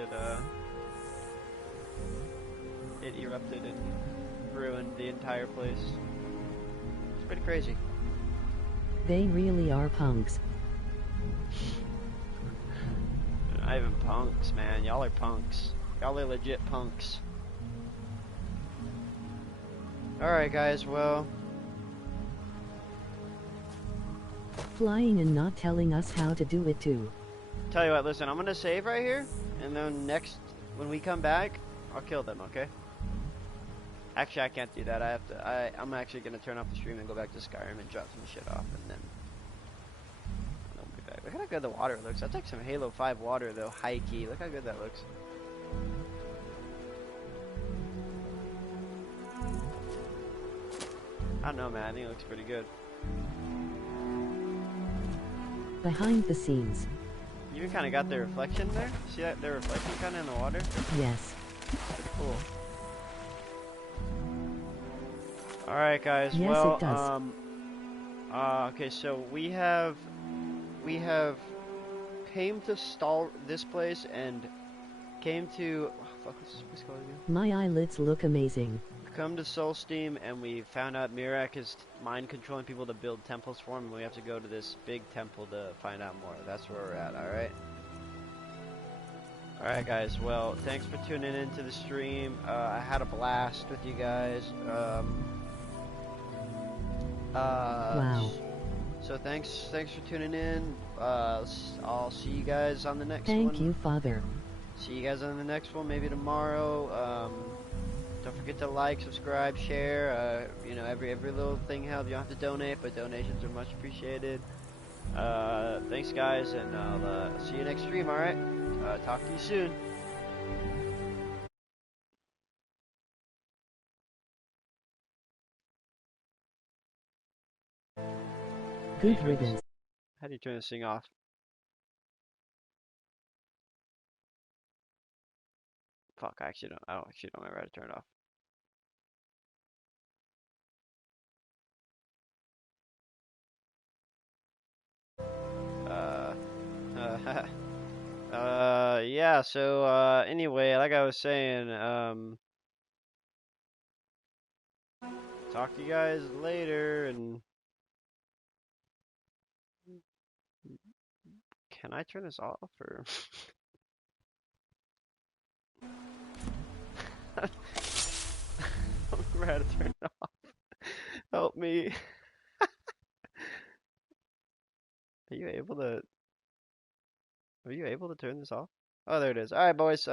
it erupted and ruined the entire place. It's pretty crazy. They really are punks. Not even punks, man. Y'all are punks. Y'all are legit punks. Alright, guys, well. Flying and not telling us how to do it too. Tell you what, listen, I'm gonna save right here, and then when we come back, I'll kill them, okay? Actually, I can't do that. I'm actually gonna turn off the stream and go back to Skyrim and drop some shit off, and then I'll be back. Look how good the water looks. That's like some Halo 5 water, though. High key. Look how good that looks. I don't know, man. I think it looks pretty good. Behind the scenes. You even kind of got the reflection there. See that? The reflection kind of in the water. Yes. Cool. Alright, guys, yes, well, it does. okay, so we have came to stall this place and came to, fuck, what's this place called again? My eyelids look amazing. Come to Soulsteam, and we found out Mirak is mind controlling people to build temples for him, and we have to go to this big temple to find out more. That's where we're at, alright? Alright, guys, well, thanks for tuning into the stream. I had a blast with you guys. Wow. So thanks for tuning in. I'll see you guys on the next one. Thank you, Father. See you guys on the next one, maybe tomorrow. Don't forget to like, subscribe, share. You know, every little thing helps. You don't have to donate, but donations are much appreciated. Thanks, guys, and I'll see you next stream, alright? Talk to you soon. Good riddance. How do you turn this thing off? Fuck, I don't actually don't remember how to turn it off. Yeah, so, anyway, like I was saying, talk to you guys later, and can I turn this off, or? I don't remember how to turn it off. Help me. Are you able to turn this off? Oh, there it is. Alright, boys,